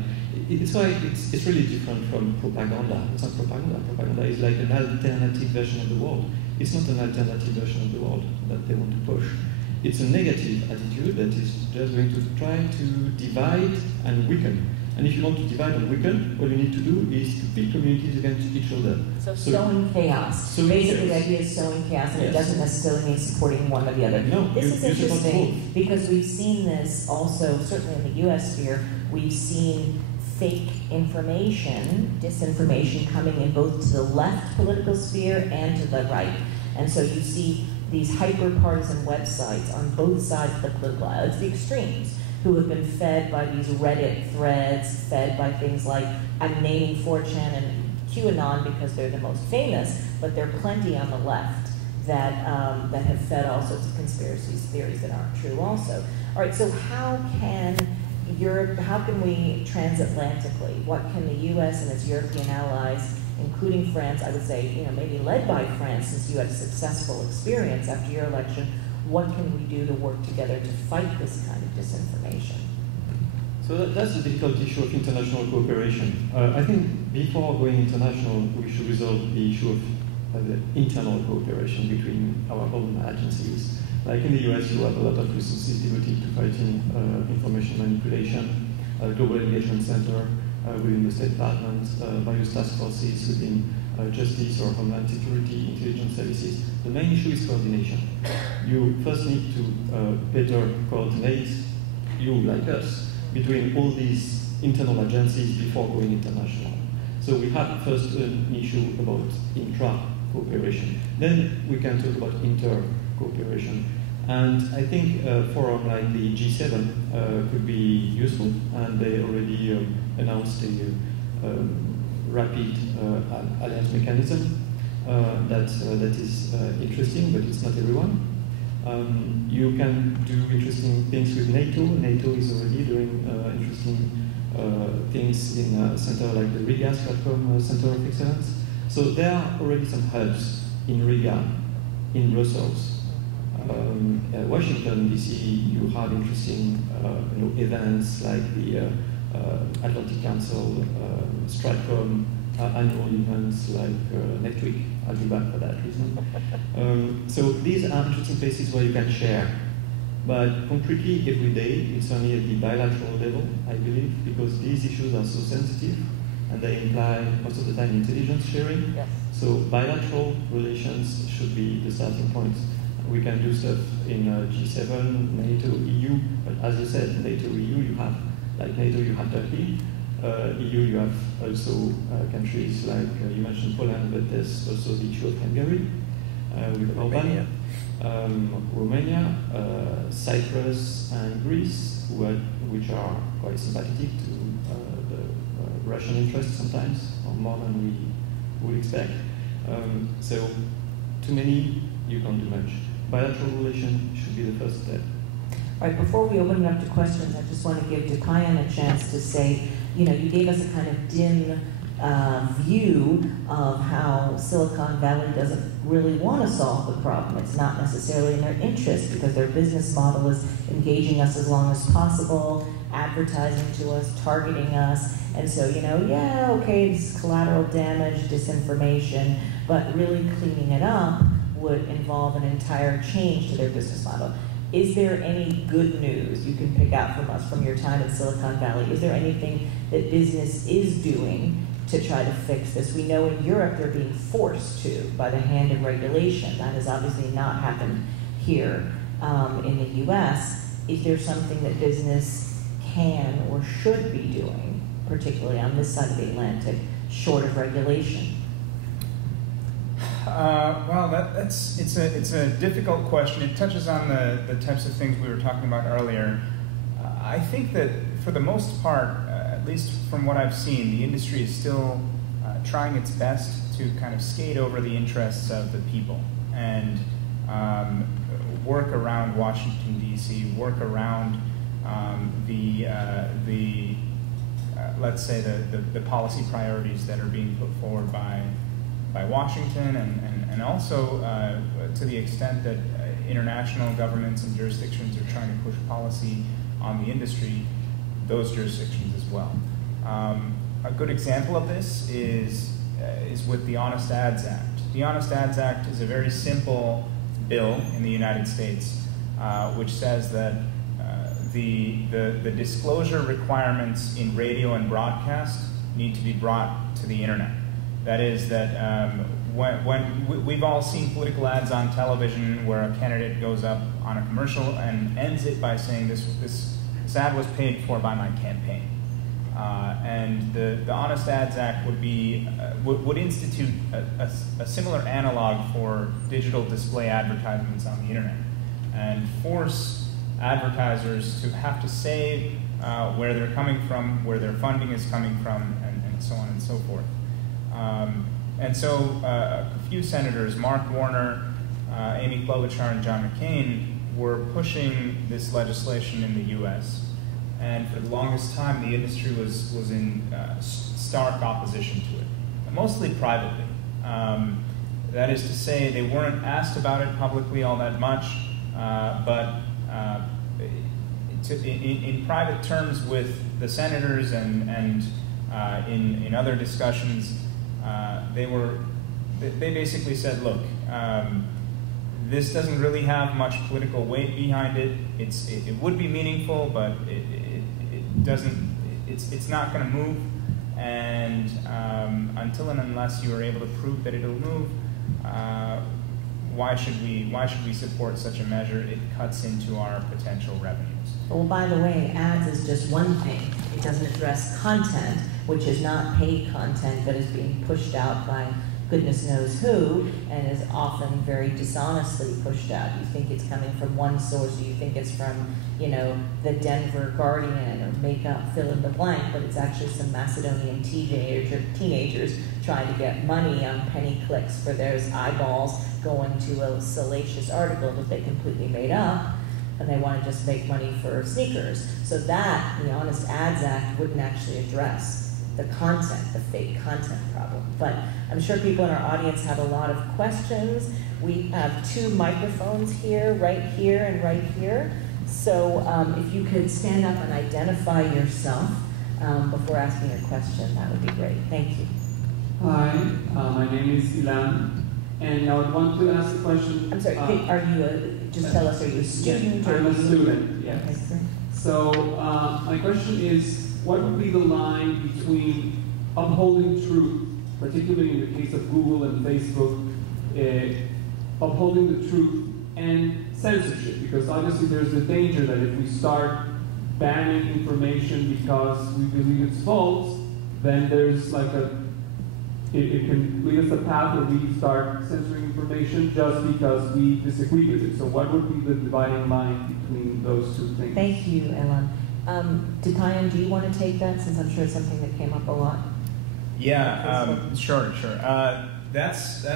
It's why it's really different from propaganda. It's not propaganda. Propaganda is like an alternative version of the world. It's not an alternative version of the world that they want to push. It's a negative attitude that is just going to try to divide and weaken. And if you want to divide and weaken, what you need to do is to pit communities against each other. So sowing chaos. Basically, the idea is sowing chaos, and it doesn't necessarily mean supporting one or the other. No, this is interesting because we've seen this also, certainly in the U.S. sphere, we've seen fake information, disinformation coming in both to the left political sphere and to the right. And so you see these hyper-partisan websites on both sides of the political aisle. It's the extremes, who have been fed by these Reddit threads, fed by things like, I'm naming 4chan and QAnon because they're the most famous, but there are plenty on the left that have fed all sorts of conspiracy theories that aren't true also. All right, so how can we transatlantically, what can the US and its European allies, including France, I would say, maybe led by France since you had a successful experience after your election, what can we do to work together to fight this kind of disinformation? So that's the difficult issue of international cooperation. I think before going international, we should resolve the issue of the internal cooperation between our own agencies. Like in the US, you have a lot of resources devoted to fighting information manipulation, Global Engagement Center within the State Department, various task forces within Justice or Homeland Security, intelligence services. The main issue is coordination. You first need to better coordinate, you like us, between all these internal agencies before going international. So we have first an issue about intra-cooperation. Then we can talk about inter-cooperation. And I think a forum like the G7 could be useful, and they already announced a rapid alliance mechanism. that is interesting, but it's not everyone. You can do interesting things with NATO. NATO is already doing interesting things in a center like the Riga Platform Center of Excellence. So there are already some hubs in Riga, in Brussels. Washington, D.C., you have interesting events like the Atlantic Council, Stratcom, annual events like next week. I'll be back for that reason. So these are interesting places where you can share. But concretely, every day, it's only at the bilateral level, I believe, because these issues are so sensitive and they imply most of the time intelligence sharing. Yes. So bilateral relations should be the starting point. We can do stuff in G7, NATO, EU, but as you said, NATO, EU, you have, like NATO, you have Turkey. EU, you have also countries like, you mentioned Poland, but there's also the issue of Hungary with Orban, Romania, Cyprus, and Greece, which are quite sympathetic to the Russian interests sometimes, or more than we would expect. So, too many, you can't do much. Bilateral relation should be the first step. All right, before we open it up to questions, I just want to give Dikayan a chance to say, you gave us a kind of dim view of how Silicon Valley doesn't really want to solve the problem. It's not necessarily in their interest because their business model is engaging us as long as possible, advertising to us, targeting us, and so, yeah, okay, this is collateral damage, disinformation, but really cleaning it up would involve an entire change to their business model. Is there any good news you can pick out from us from your time in Silicon Valley? Is there anything that business is doing to try to fix this? We know in Europe they're being forced to by the hand of regulation. That has obviously not happened here in the US. Is there something that business can or should be doing, particularly on this side of the Atlantic, short of regulation? Well, it's a difficult question. It touches on the types of things we were talking about earlier. I think that for the most part, at least from what I've seen, the industry is still trying its best to kind of skate over the interests of the people and work around Washington, D.C., work around let's say the policy priorities that are being put forward by Washington, and also to the extent that international governments and jurisdictions are trying to push policy on the industry, those jurisdictions as well. A good example of this is with the Honest Ads Act. The Honest Ads Act is a very simple bill in the United States which says that the disclosure requirements in radio and broadcast need to be brought to the internet. That is that when we've all seen political ads on television where a candidate goes up on a commercial and ends it by saying this ad was paid for by my campaign. And the Honest Ads Act would institute a similar analog for digital display advertisements on the internet and force advertisers to have to say where they're coming from, where their funding is coming from, and so on and so forth. And so a few senators, Mark Warner, Amy Klobuchar, and John McCain, were pushing this legislation in the U.S. And for the longest time, the industry was in stark opposition to it, mostly privately. That is to say, they weren't asked about it publicly all that much, but in private terms with the senators and in other discussions, they basically said, look, this doesn't really have much political weight behind it. It would be meaningful, but it doesn't. It's not going to move. And until and unless you are able to prove that it'll move, why should we support such a measure? It cuts into our potential revenues. Well, by the way, ads is just one thing. It doesn't address content, which is not paid content that is being pushed out by goodness knows who, and is often very dishonestly pushed out. You think it's coming from one source, or you think it's from, you know, the Denver Guardian, or make up fill in the blank, but it's actually some Macedonian teenagers trying to get money on penny clicks for those eyeballs going to a salacious article that they completely made up, and they want to just make money for sneakers. So that, the Honest Ads Act wouldn't actually address the content, the fake content problem. But I'm sure people in our audience have a lot of questions. We have 2 microphones here, right here and right here. So if you could stand up and identify yourself before asking your question, that would be great. Thank you. Hi, my name is Ilan, and I would want to ask a question. I'm sorry, are you just tell us, are you a student? Yes, I'm a student, yes. Okay. So my question is, what would be the line between upholding truth, particularly in the case of Google and Facebook, upholding the truth and censorship? Because obviously there's a danger that if we start banning information because we believe it's false, then there's like it can lead us a path where we start censoring information just because we disagree with it. So what would be the dividing line between those two things? Thank you, Elan. Dikayan, do you want to take that, since I'm sure it's something that came up a lot? Yeah, sure. That's a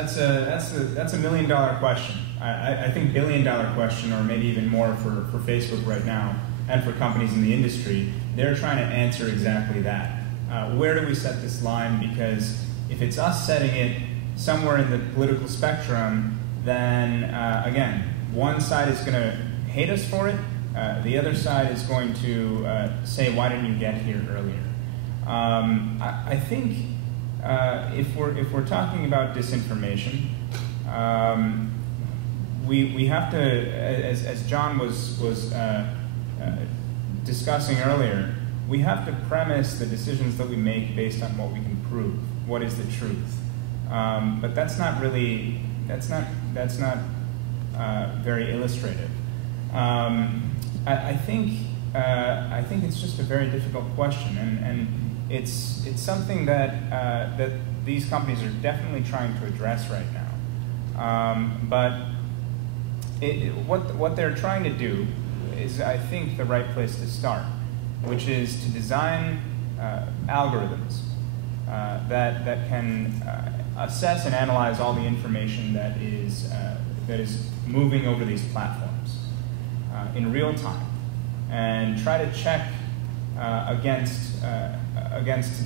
$1 million question. I think $1 billion question, or maybe even more for Facebook right now, and for companies in the industry. They're trying to answer exactly that. Where do we set this line? Because if it's us setting it somewhere in the political spectrum, then again, one side is going to hate us for it. The other side is going to say, why didn't you get here earlier? I think if we're talking about disinformation, we have to, as John was discussing earlier, we have to premise the decisions that we make based on what we can prove. What is the truth? But that's not really, that's not very illustrative. I think it's just a very difficult question, and it's something that that these companies are definitely trying to address right now. But what they're trying to do is, I think, the right place to start, which is to design algorithms that can assess and analyze all the information that is moving over these platforms in real time, and try to check against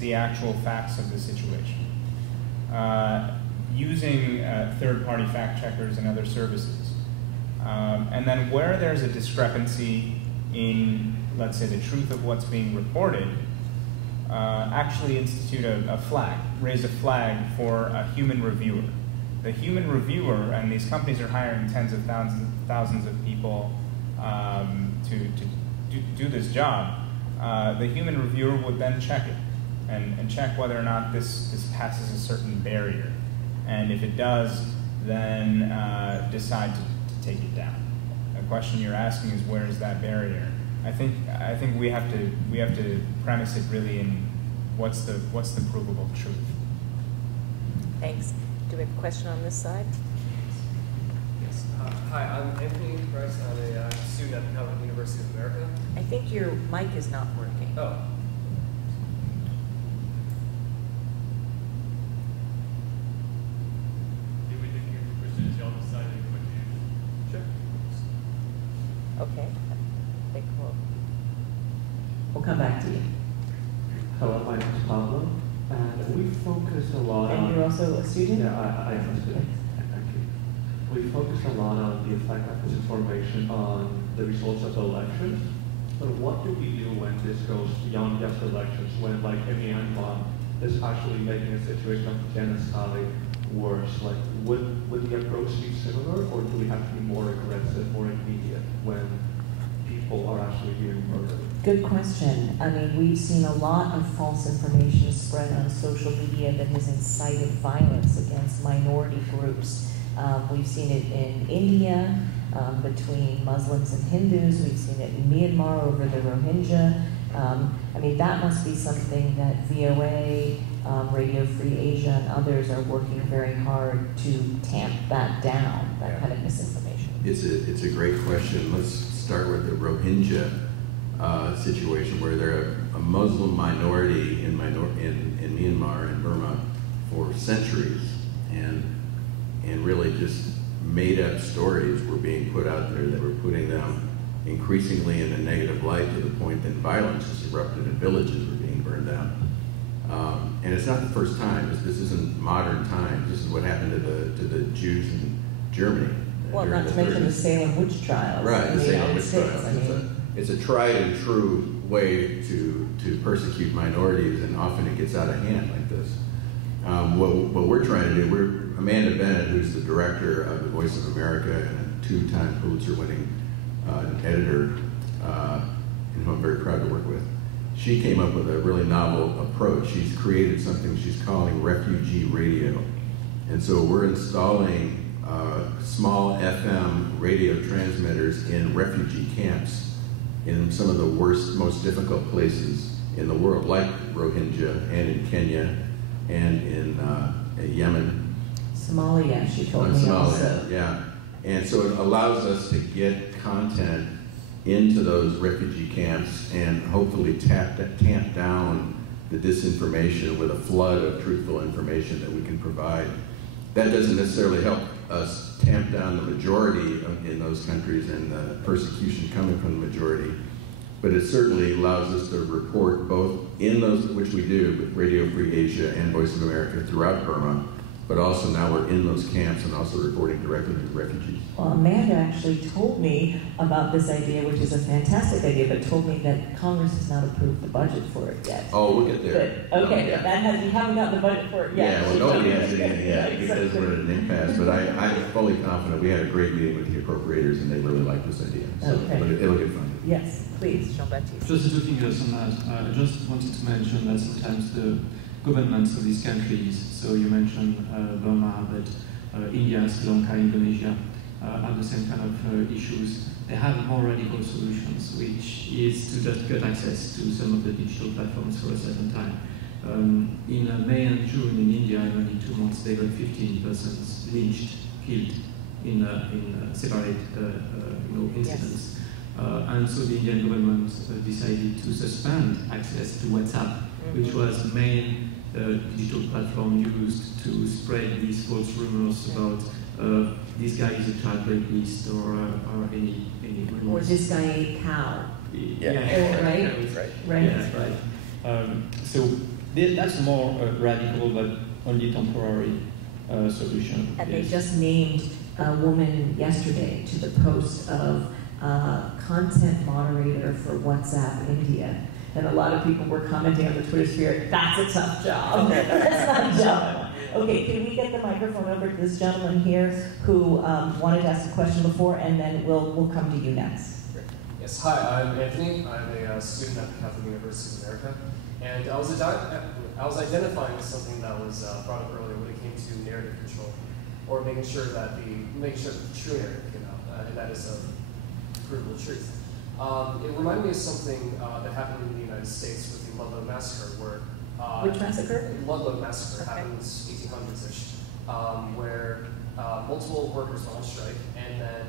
the actual facts of the situation, using third-party fact checkers and other services. And then where there's a discrepancy in, let's say, the truth of what's being reported, actually institute a flag, raise a flag for a human reviewer. The human reviewer, and these companies are hiring tens of thousands of people to do this job, the human reviewer would then check it and check whether or not this passes a certain barrier. And if it does, then decide to take it down. The question you're asking is, where is that barrier? I think we have to premise it really in what's the provable truth. Thanks. Do we have a question on this side? Yes. Hi, I'm Anthony Price. I'm a student at the Calvin University of America. I think your mic is not working. Oh. Did we think your questions y'all decided what to use? Sure. Okay. I think we'll come back to you. Hello, my name is Pablo, and we focus a lot on... And you're also a student? Yeah, I am a student. Thank you. We focus a lot on the effect of disinformation on the results of the elections. But what do we do when this goes beyond just elections, when, like, any Antoine is actually making a situation of genocide worse? Like, would the approach be similar, or do we have to be more aggressive, more immediate when people are actually being murdered? Good question. I mean, we've seen a lot of false information spread on social media that has incited violence against minority groups. We've seen it in India between Muslims and Hindus. We've seen it in Myanmar over the Rohingya. I mean, that must be something that VOA Radio Free Asia and others are working very hard to tamp that down, that kind of misinformation? It's a great question. Let's start with the Rohingya situation, where they're a Muslim minority in Myanmar and Burma for centuries, and really just made up stories were being put out there that were putting them increasingly in a negative light, to the point that violence has erupted and villages were being burned down. And it's not the first time. This isn't modern times. This is what happened to the Jews in Germany. Well, not to mention the Salem witch trials. Right, the Salem witch trials. I mean, it's a tried and true way to persecute minorities, and often it gets out of hand like this. What we're trying to do, we're Amanda Bennett, who's the director of the Voice of America and a 2-time Pulitzer-winning editor, and who I'm very proud to work with. She came up with a really novel approach. She's created something she's calling refugee radio. And so we're installing small FM radio transmitters in refugee camps in some of the worst, most difficult places in the world, like Rohingya and in Kenya and in Yemen. Somalia, she told me Somalia, also. Yeah. And so it allows us to get content into those refugee camps and hopefully tamp down the disinformation with a flood of truthful information that we can provide. That doesn't necessarily help us tamp down the majority in those countries and the persecution coming from the majority, but it certainly allows us to report both in those, which we do with Radio Free Asia and Voice of America throughout Burma, but also now we're in those camps and also reporting directly to refugees. Well, Amanda actually told me about this idea, which is a fantastic idea, but told me that Congress has not approved the budget for it yet. Oh, we'll get there. But, okay, we haven't gotten the budget for it yet. Yeah, well, nobody has it in yet because we're at an impasse, but I'm fully confident. We had a great meeting with the appropriators and they really like this idea. So it'll get funded. Yes, please, Jean-Baptiste. Just two fingers on that. I just wanted to mention that sometimes the governments of these countries, so you mentioned Burma, but India, Sri Lanka, Indonesia, have the same kind of issues. They have more radical solutions, which is to just cut access to some of the digital platforms for a certain time. In May and June in India, in 2 months, they got 15 persons lynched, killed in separate incidents. And so the Indian government decided to suspend access to WhatsApp, which was the main digital platform used to spread these false rumors about this guy is a child rapist or any rumors. Or this guy ate cow. Right. Yeah, right. So that's more radical, but only temporary solution. And they just named a woman yesterday to the post of content moderator for WhatsApp India. And a lot of people were commenting on the Twitter sphere, that's a tough job. That's not a job. Okay, can we get the microphone over to this gentleman here who wanted to ask a question before, and then we'll come to you next. Yes, hi, I'm Anthony. I'm a student at the Catholic University of America. And I was identifying with something that was brought up earlier when it came to narrative control, or making sure that the true narrative came out, and that is of provable truth. It reminded me of something that happened in the United States with the Ludlow Massacre, where which massacre? Ludlow Massacre happened 1800s-ish, where multiple workers went on strike, and then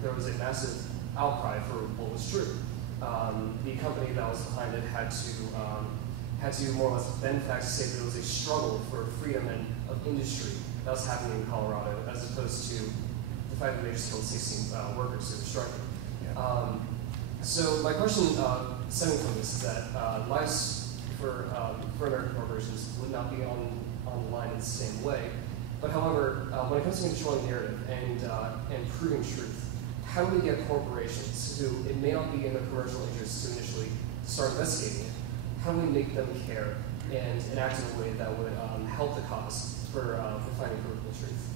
there was a massive outcry for what was true. The company that was behind it had to more or less bend facts to say that it was a struggle for freedom and of industry that was happening in Colorado, as opposed to the fact that they just killed 16 workers who were striking. So my question stemming from this is that lives for American corporations would not be on the line in the same way. But however, when it comes to controlling narrative and proving truth, how do we get corporations who, it may not be in their commercial interest to initially start investigating it, how do we make them care and act in a way that would help the cause for finding provable truth?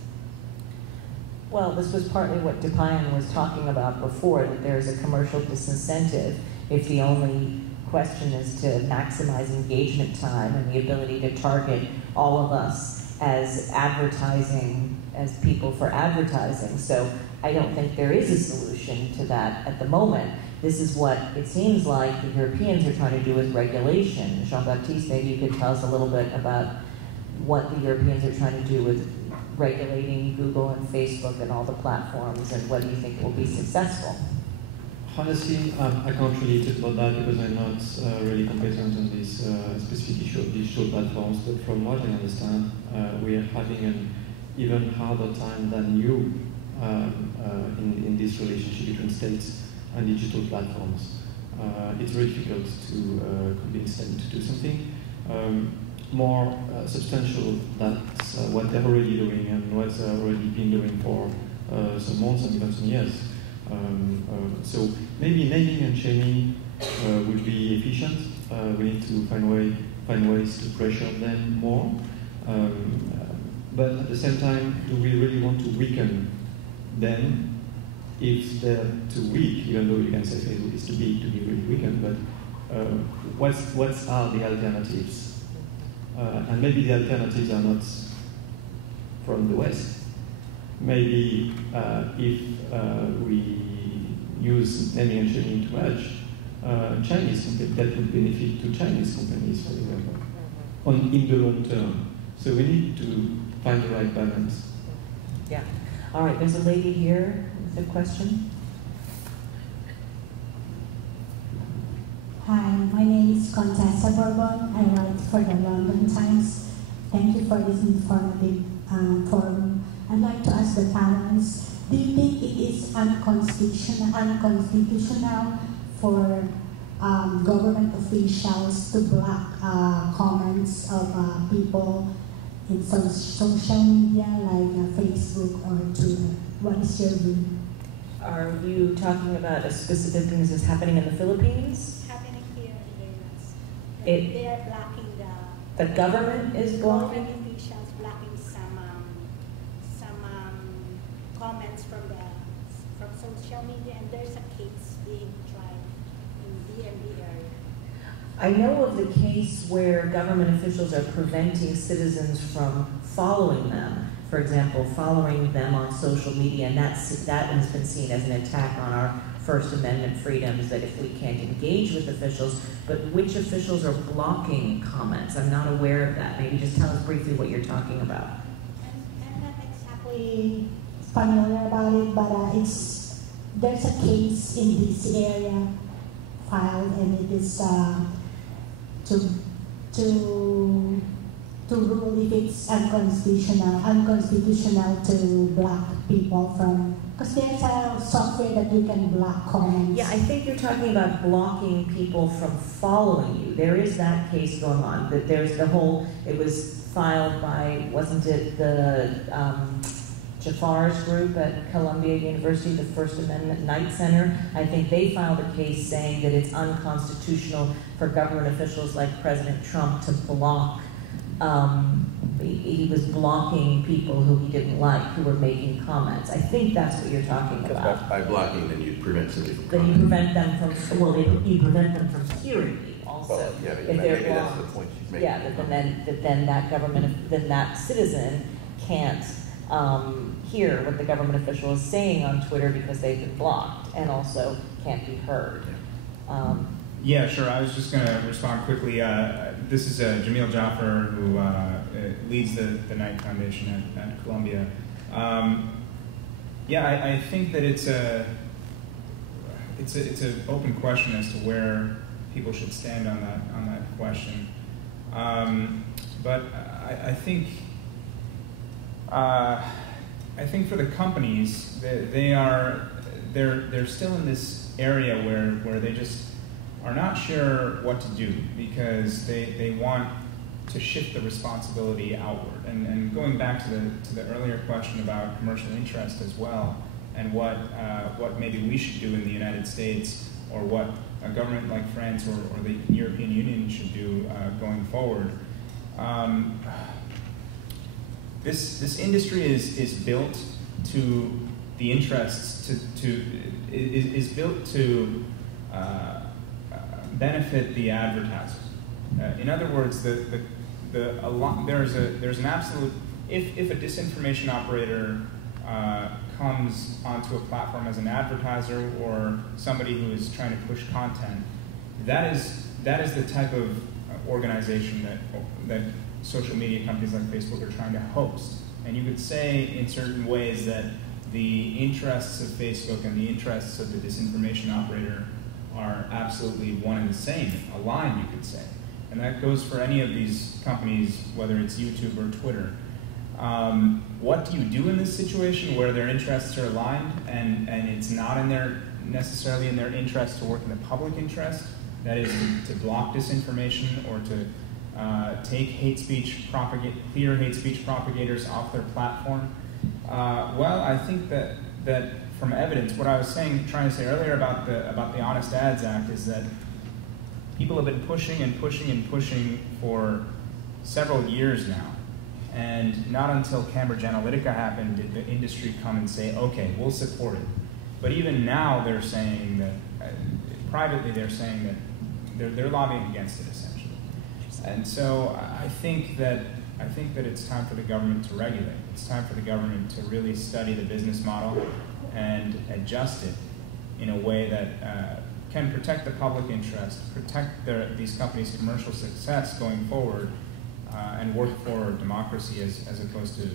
Well, this was partly what Dupayan was talking about before, that there's a commercial disincentive if the only question is to maximize engagement time and the ability to target all of us as advertising, as people for advertising. So I don't think there is a solution to that at the moment. This is what it seems like the Europeans are trying to do with regulation. Jean-Baptiste, maybe you could tell us a little bit about what the Europeans are trying to do with regulating Google and Facebook and all the platforms, and whether you think it will be successful. Honestly, I can't really talk about that because I'm not really competent on this specific issue of digital platforms, but from what I understand, we are having an even harder time than you in this relationship between states and digital platforms. It's very difficult to convince them to do something more substantial. That's what they're already doing and what they've already been doing for some months and even some years. So maybe naming and shaming would be efficient. We need to find ways to pressure them more. But at the same time, do we really want to weaken them if they're too weak? Even though you can say Facebook is too big to be really weakened, but what are the alternatives? And maybe the alternatives are not from the West. Maybe if we use naming and shaming too much, Chinese companies, that would benefit to Chinese companies, for example, in the long term. So we need to find the right balance. Yeah. All right, there's a lady here with a question. Hi, my name is Contessa Bourbon. I write for the London Times. Thank you for this informative forum. I'd like to ask the panelists, do you think it is unconstitutional for government officials to block comments of people in social media like Facebook or Twitter? What is your view? Are you talking about a specific thing that's happening in the Philippines? Happening here in the US. They are blocking the government is blocking? Government officials blocking some comments from social media, and there's a case being tried in DMV area. I know of the case where government officials are preventing citizens from following them. For example, following them on social media, and that has been seen as an attack on our First Amendment freedoms, that if we can't engage with officials, but which officials are blocking comments? I'm not aware of that. Maybe just tell us briefly what you're talking about. I'm not exactly familiar about it, but there's a case in this area filed, and it is to rule if it's unconstitutional to block people from, because there's a software that you can block comments. Yeah, I think you're talking about blocking people from following you. There is that case going on. That there's the whole, it was filed by, wasn't it the Jafar's group at Columbia University, the First Amendment Knight Center? I think they filed a case saying that it's unconstitutional for government officials like President Trump to block. He was blocking people who he didn't like, who were making comments. I think that's what you're talking about. By blocking, then you prevent somebody from Then you prevent them from, well, you prevent them from hearing you also. Well, yeah, if maybe they're that's blocked. the point she's making. Yeah, then that government, then that citizen can't hear what the government official is saying on Twitter because they've been blocked, and also can't be heard. Yeah, sure. I was just going to respond quickly. This is Jamil Jaffer, who leads the Knight Foundation at Columbia. Yeah, I think that it's an open question as to where people should stand on that question. But I think for the companies, they're still in this area where they just are not sure what to do, because they want to shift the responsibility outward. And going back to the earlier question about commercial interest as well, and what maybe we should do in the United States, or what a government like France or the European Union should do going forward. This industry is built to the interests is built to benefit the advertiser. In other words, there's an absolute if a disinformation operator comes onto a platform as an advertiser or somebody who is trying to push content, that is the type of organization that social media companies like Facebook are trying to host. And you could say in certain ways that the interests of Facebook and the interests of the disinformation operator are absolutely one and the same, aligned, you could say. And that goes for any of these companies, whether it's YouTube or Twitter. What do you do in this situation where their interests are aligned and it's not necessarily in their interest to work in the public interest? That is to block disinformation or to take clear hate speech propagators off their platform. Well, I think that from evidence, what I was trying to say earlier about the Honest Ads Act is that people have been pushing and pushing and pushing for several years now. And not until Cambridge Analytica happened did the industry come and say, okay, we'll support it. But even now they're saying that, privately they're saying that they're lobbying against it essentially. And so I think that it's time for the government to regulate. It's time for the government to really study the business model and adjust it in a way that can protect the public interest, protect these companies' commercial success going forward, and work for democracy as opposed to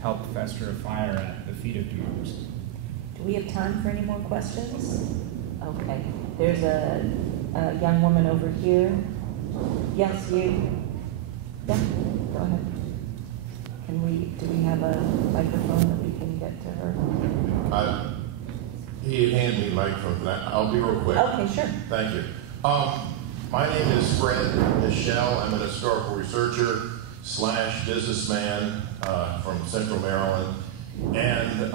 help fester a fire at the feet of democracy. Do we have time for any more questions? Okay. There's a young woman over here. Yes, you. Yeah, go ahead. Do we have a microphone that we can get to her? He handed me the microphone, but I'll be real quick. Okay, sure. Thank you. My name is Fred Michelle. I'm an historical researcher / businessman from Central Maryland. And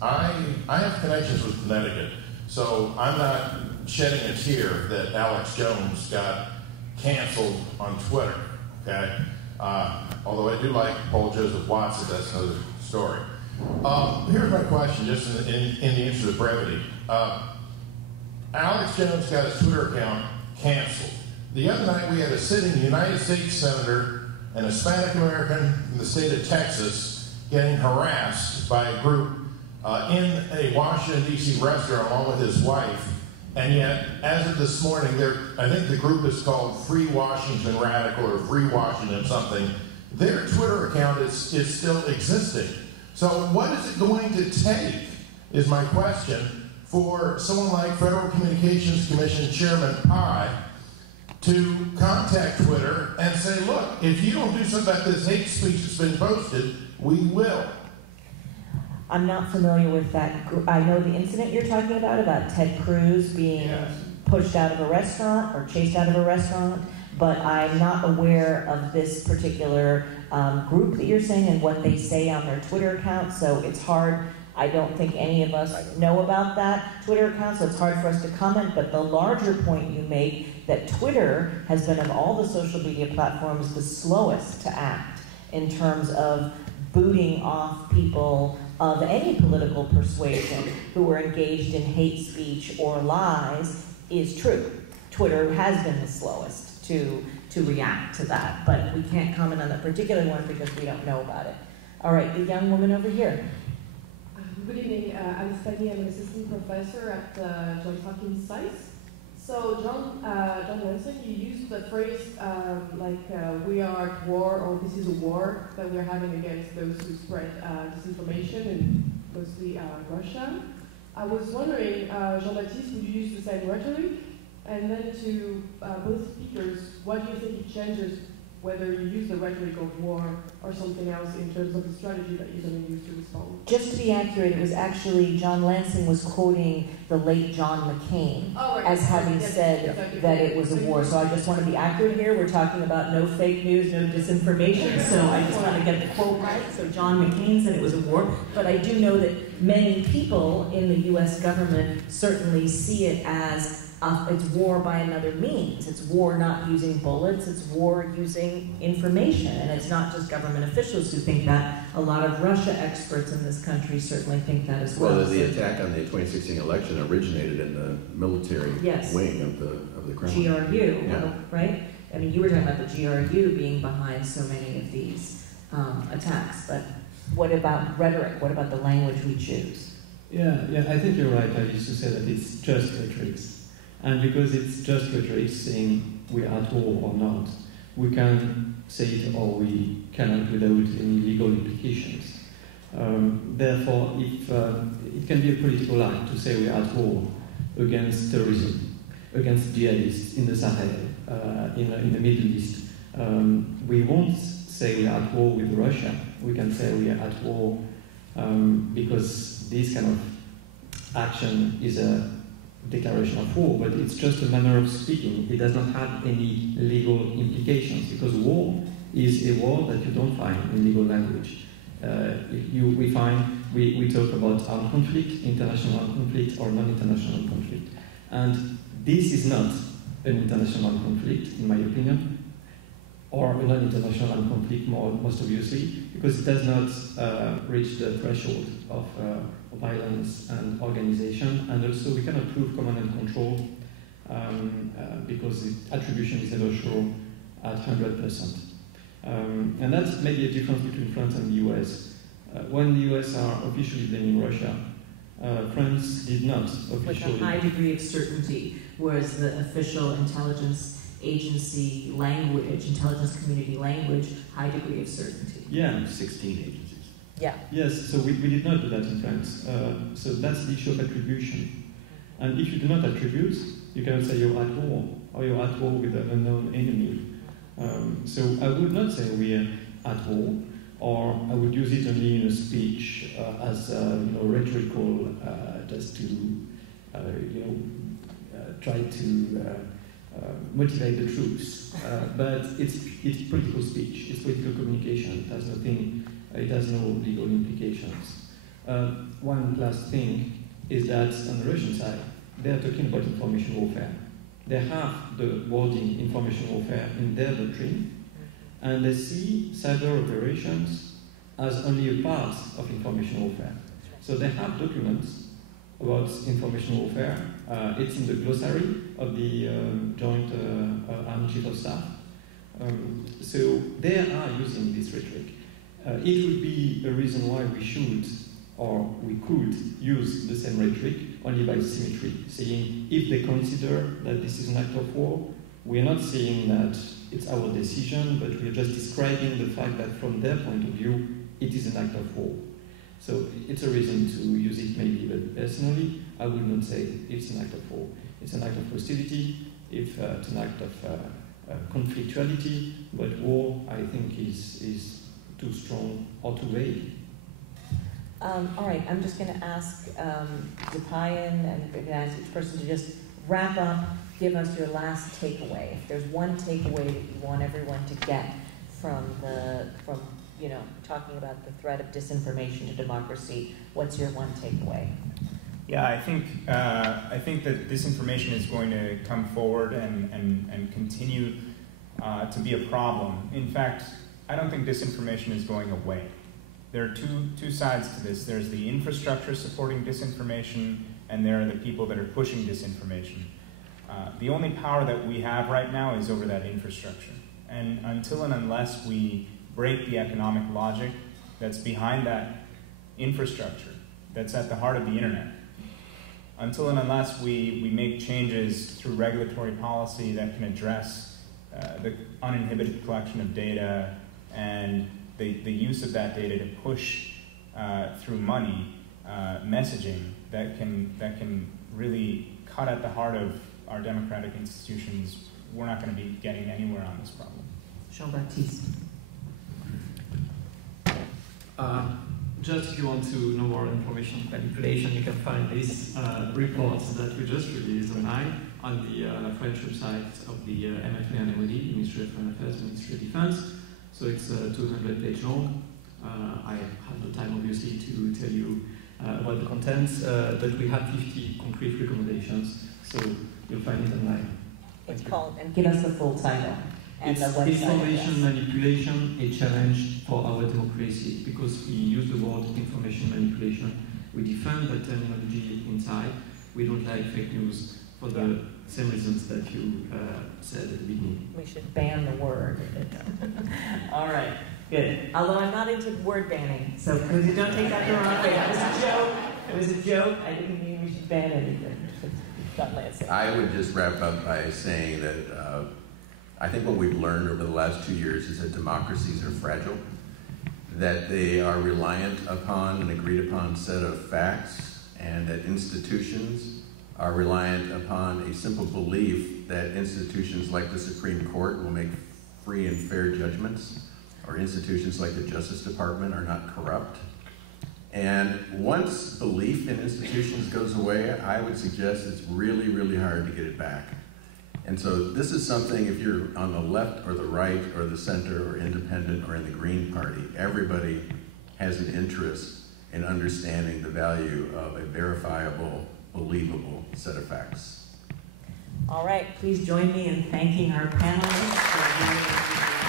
I have connections with Connecticut. So I'm not shedding a tear that Alex Jones got canceled on Twitter, okay? Although I do like Paul Joseph Watson, that's another story. Here's my question, just in the interest of brevity. Alex Jones got his Twitter account canceled. The other night we had a sitting United States Senator, an Hispanic American from the state of Texas, getting harassed by a group in a Washington, D.C. restaurant along with his wife. And yet, as of this morning, I think the group is called Free Washington Radical or Free Washington something. Their Twitter account is still existing. So what is it going to take, is my question, for someone like Federal Communications Commission Chairman Pai to contact Twitter and say, look, if you don't do something about this hate speech that's been posted, we will. I'm not familiar with that. I know the incident you're talking about Ted Cruz being pushed out of a restaurant or chased out of a restaurant, but I'm not aware of this particular group that you're saying and what they say on their Twitter account, so it's hard. I don't think any of us know about that Twitter account, so it's hard for us to comment, but the larger point you make, that Twitter has been, of all the social media platforms, the slowest to act in terms of booting off people of any political persuasion who are engaged in hate speech or lies, is true. Twitter has been the slowest to react to that, but we can't comment on that particular one because we don't know about it. All right, the young woman over here. Good evening. I'm Stephanie. I'm an assistant professor at Johns Hopkins SAIS. So, John Lansing, you used the phrase we are at war, or this is a war that we're having against those who spread disinformation, and mostly Russia. I was wondering, Jean-Baptiste, would you use the same rhetoric? And then to both speakers, what do you think it changes whether you use the rhetoric of war or something else in terms of the strategy that you're going to use to respond? Just to be accurate, it was actually John Lansing was quoting the late John McCain as having said that it was a war. So I just want to be accurate here. We're talking about no fake news, no disinformation. So I just want to get the quote right. So John McCain said it was a war. But I do know that many people in the U.S. government certainly see it as it's war by another means. It's war not using bullets, it's war using information. And it's not just government officials who think that. A lot of Russia experts in this country certainly think that as well. Well, the attack on the 2016 election originated in the military wing of the Kremlin. GRU, right? I mean, you were talking about the GRU being behind so many of these attacks. But what about rhetoric? What about the language we choose? Yeah, I think you're right. I used to say that it's just rhetorics. And because it's just rhetorics saying we're at war or not, we can say it or we cannot without any legal implications. Therefore, if it can be a political act to say we're at war against terrorism, against jihadists in the Sahel, in the Middle East, we won't say we're at war with Russia. We can say we are at war because this kind of action is a declaration of war, but it's just a manner of speaking. It does not have any legal implications because war is a word that you don't find in legal language. We talk about armed conflict, international armed conflict, or non-international conflict. And this is not an international armed conflict, in my opinion, or a non-international armed conflict, most obviously, because it does not reach the threshold of violence and organization, and also we cannot prove command and control because the attribution is never sure at 100%. And that's maybe a difference between France and the US. When the US are officially blaming Russia, France did not officially. With a high degree of certainty, whereas the official intelligence agency language, intelligence community language, high degree of certainty. Yeah. 16 agencies. Yeah. Yes, so we did not do that in France. So that's the issue of attribution. And if you do not attribute, you cannot say you're at war, or you're at war with an unknown enemy. So I would not say we're at war, or I would use it only in a speech as rhetorical, just to try to motivate the troops. But it's political speech, it's political communication. It has no legal implications. One last thing is that on the Russian side, they are talking about information warfare. They have the wording information warfare in their doctrine, and they see cyber operations as only a part of information warfare. So they have documents about information warfare. It's in the glossary of the Joint Army Chief of Staff. So they are using this rhetoric. It would be a reason why we should or we could use the same rhetoric only by symmetry, saying if they consider that this is an act of war, we are not saying that it's our decision, but we are just describing the fact that from their point of view, it is an act of war. So it's a reason to use it maybe, but personally, I would not say it's an act of war. It's an act of hostility, it's an act of conflictuality, but war, I think, is too strong or too vague. All right, I'm just going to ask Zapayan and I'm going to ask each person to just wrap up, give us your last takeaway. If there's one takeaway that you want everyone to get from talking about the threat of disinformation to democracy, what's your one takeaway? Yeah, I think that disinformation is going to come forward and continue to be a problem. In fact, I don't think disinformation is going away. There are two sides to this. There's the infrastructure supporting disinformation, and there are the people that are pushing disinformation. The only power that we have right now is over that infrastructure. And until and unless we break the economic logic that's behind that infrastructure, that's at the heart of the internet, until and unless we make changes through regulatory policy that can address the uninhibited collection of data and the use of that data to push through money messaging that can really cut at the heart of our democratic institutions, we're not going to be getting anywhere on this problem. Jean-Baptiste. Just if you want to know more information manipulation, you can find this report that we just released online on the French website of the MFA and MOD, Ministry of Foreign Affairs, Ministry of Defense. So it's 200-page long. I have no time, obviously, to tell you about the contents, but we have 50 concrete recommendations, so you'll find it online. It's called, and give us the full title. And it's the website Information Manipulation, a Challenge for Our Democracy, because we use the word information manipulation. We defend that terminology inside. We don't like fake news for the same reasons that you said at the beginning. We should ban the word. All right. Good. Although I'm not into word banning, so please don't take that the wrong way. That was a joke. It was a joke. I didn't mean we should ban anything. John Lansing. I would just wrap up by saying that I think what we've learned over the last 2 years is that democracies are fragile, that they are reliant upon an agreed upon set of facts, and that institutions are reliant upon a simple belief that institutions like the Supreme Court will make free and fair judgments, or institutions like the Justice Department are not corrupt. And once belief in institutions goes away, I would suggest it's really, really hard to get it back. And so this is something, if you're on the left or the right or the center or independent or in the Green Party, everybody has an interest in understanding the value of a verifiable, believable set of facts. All right, please join me in thanking our panelists for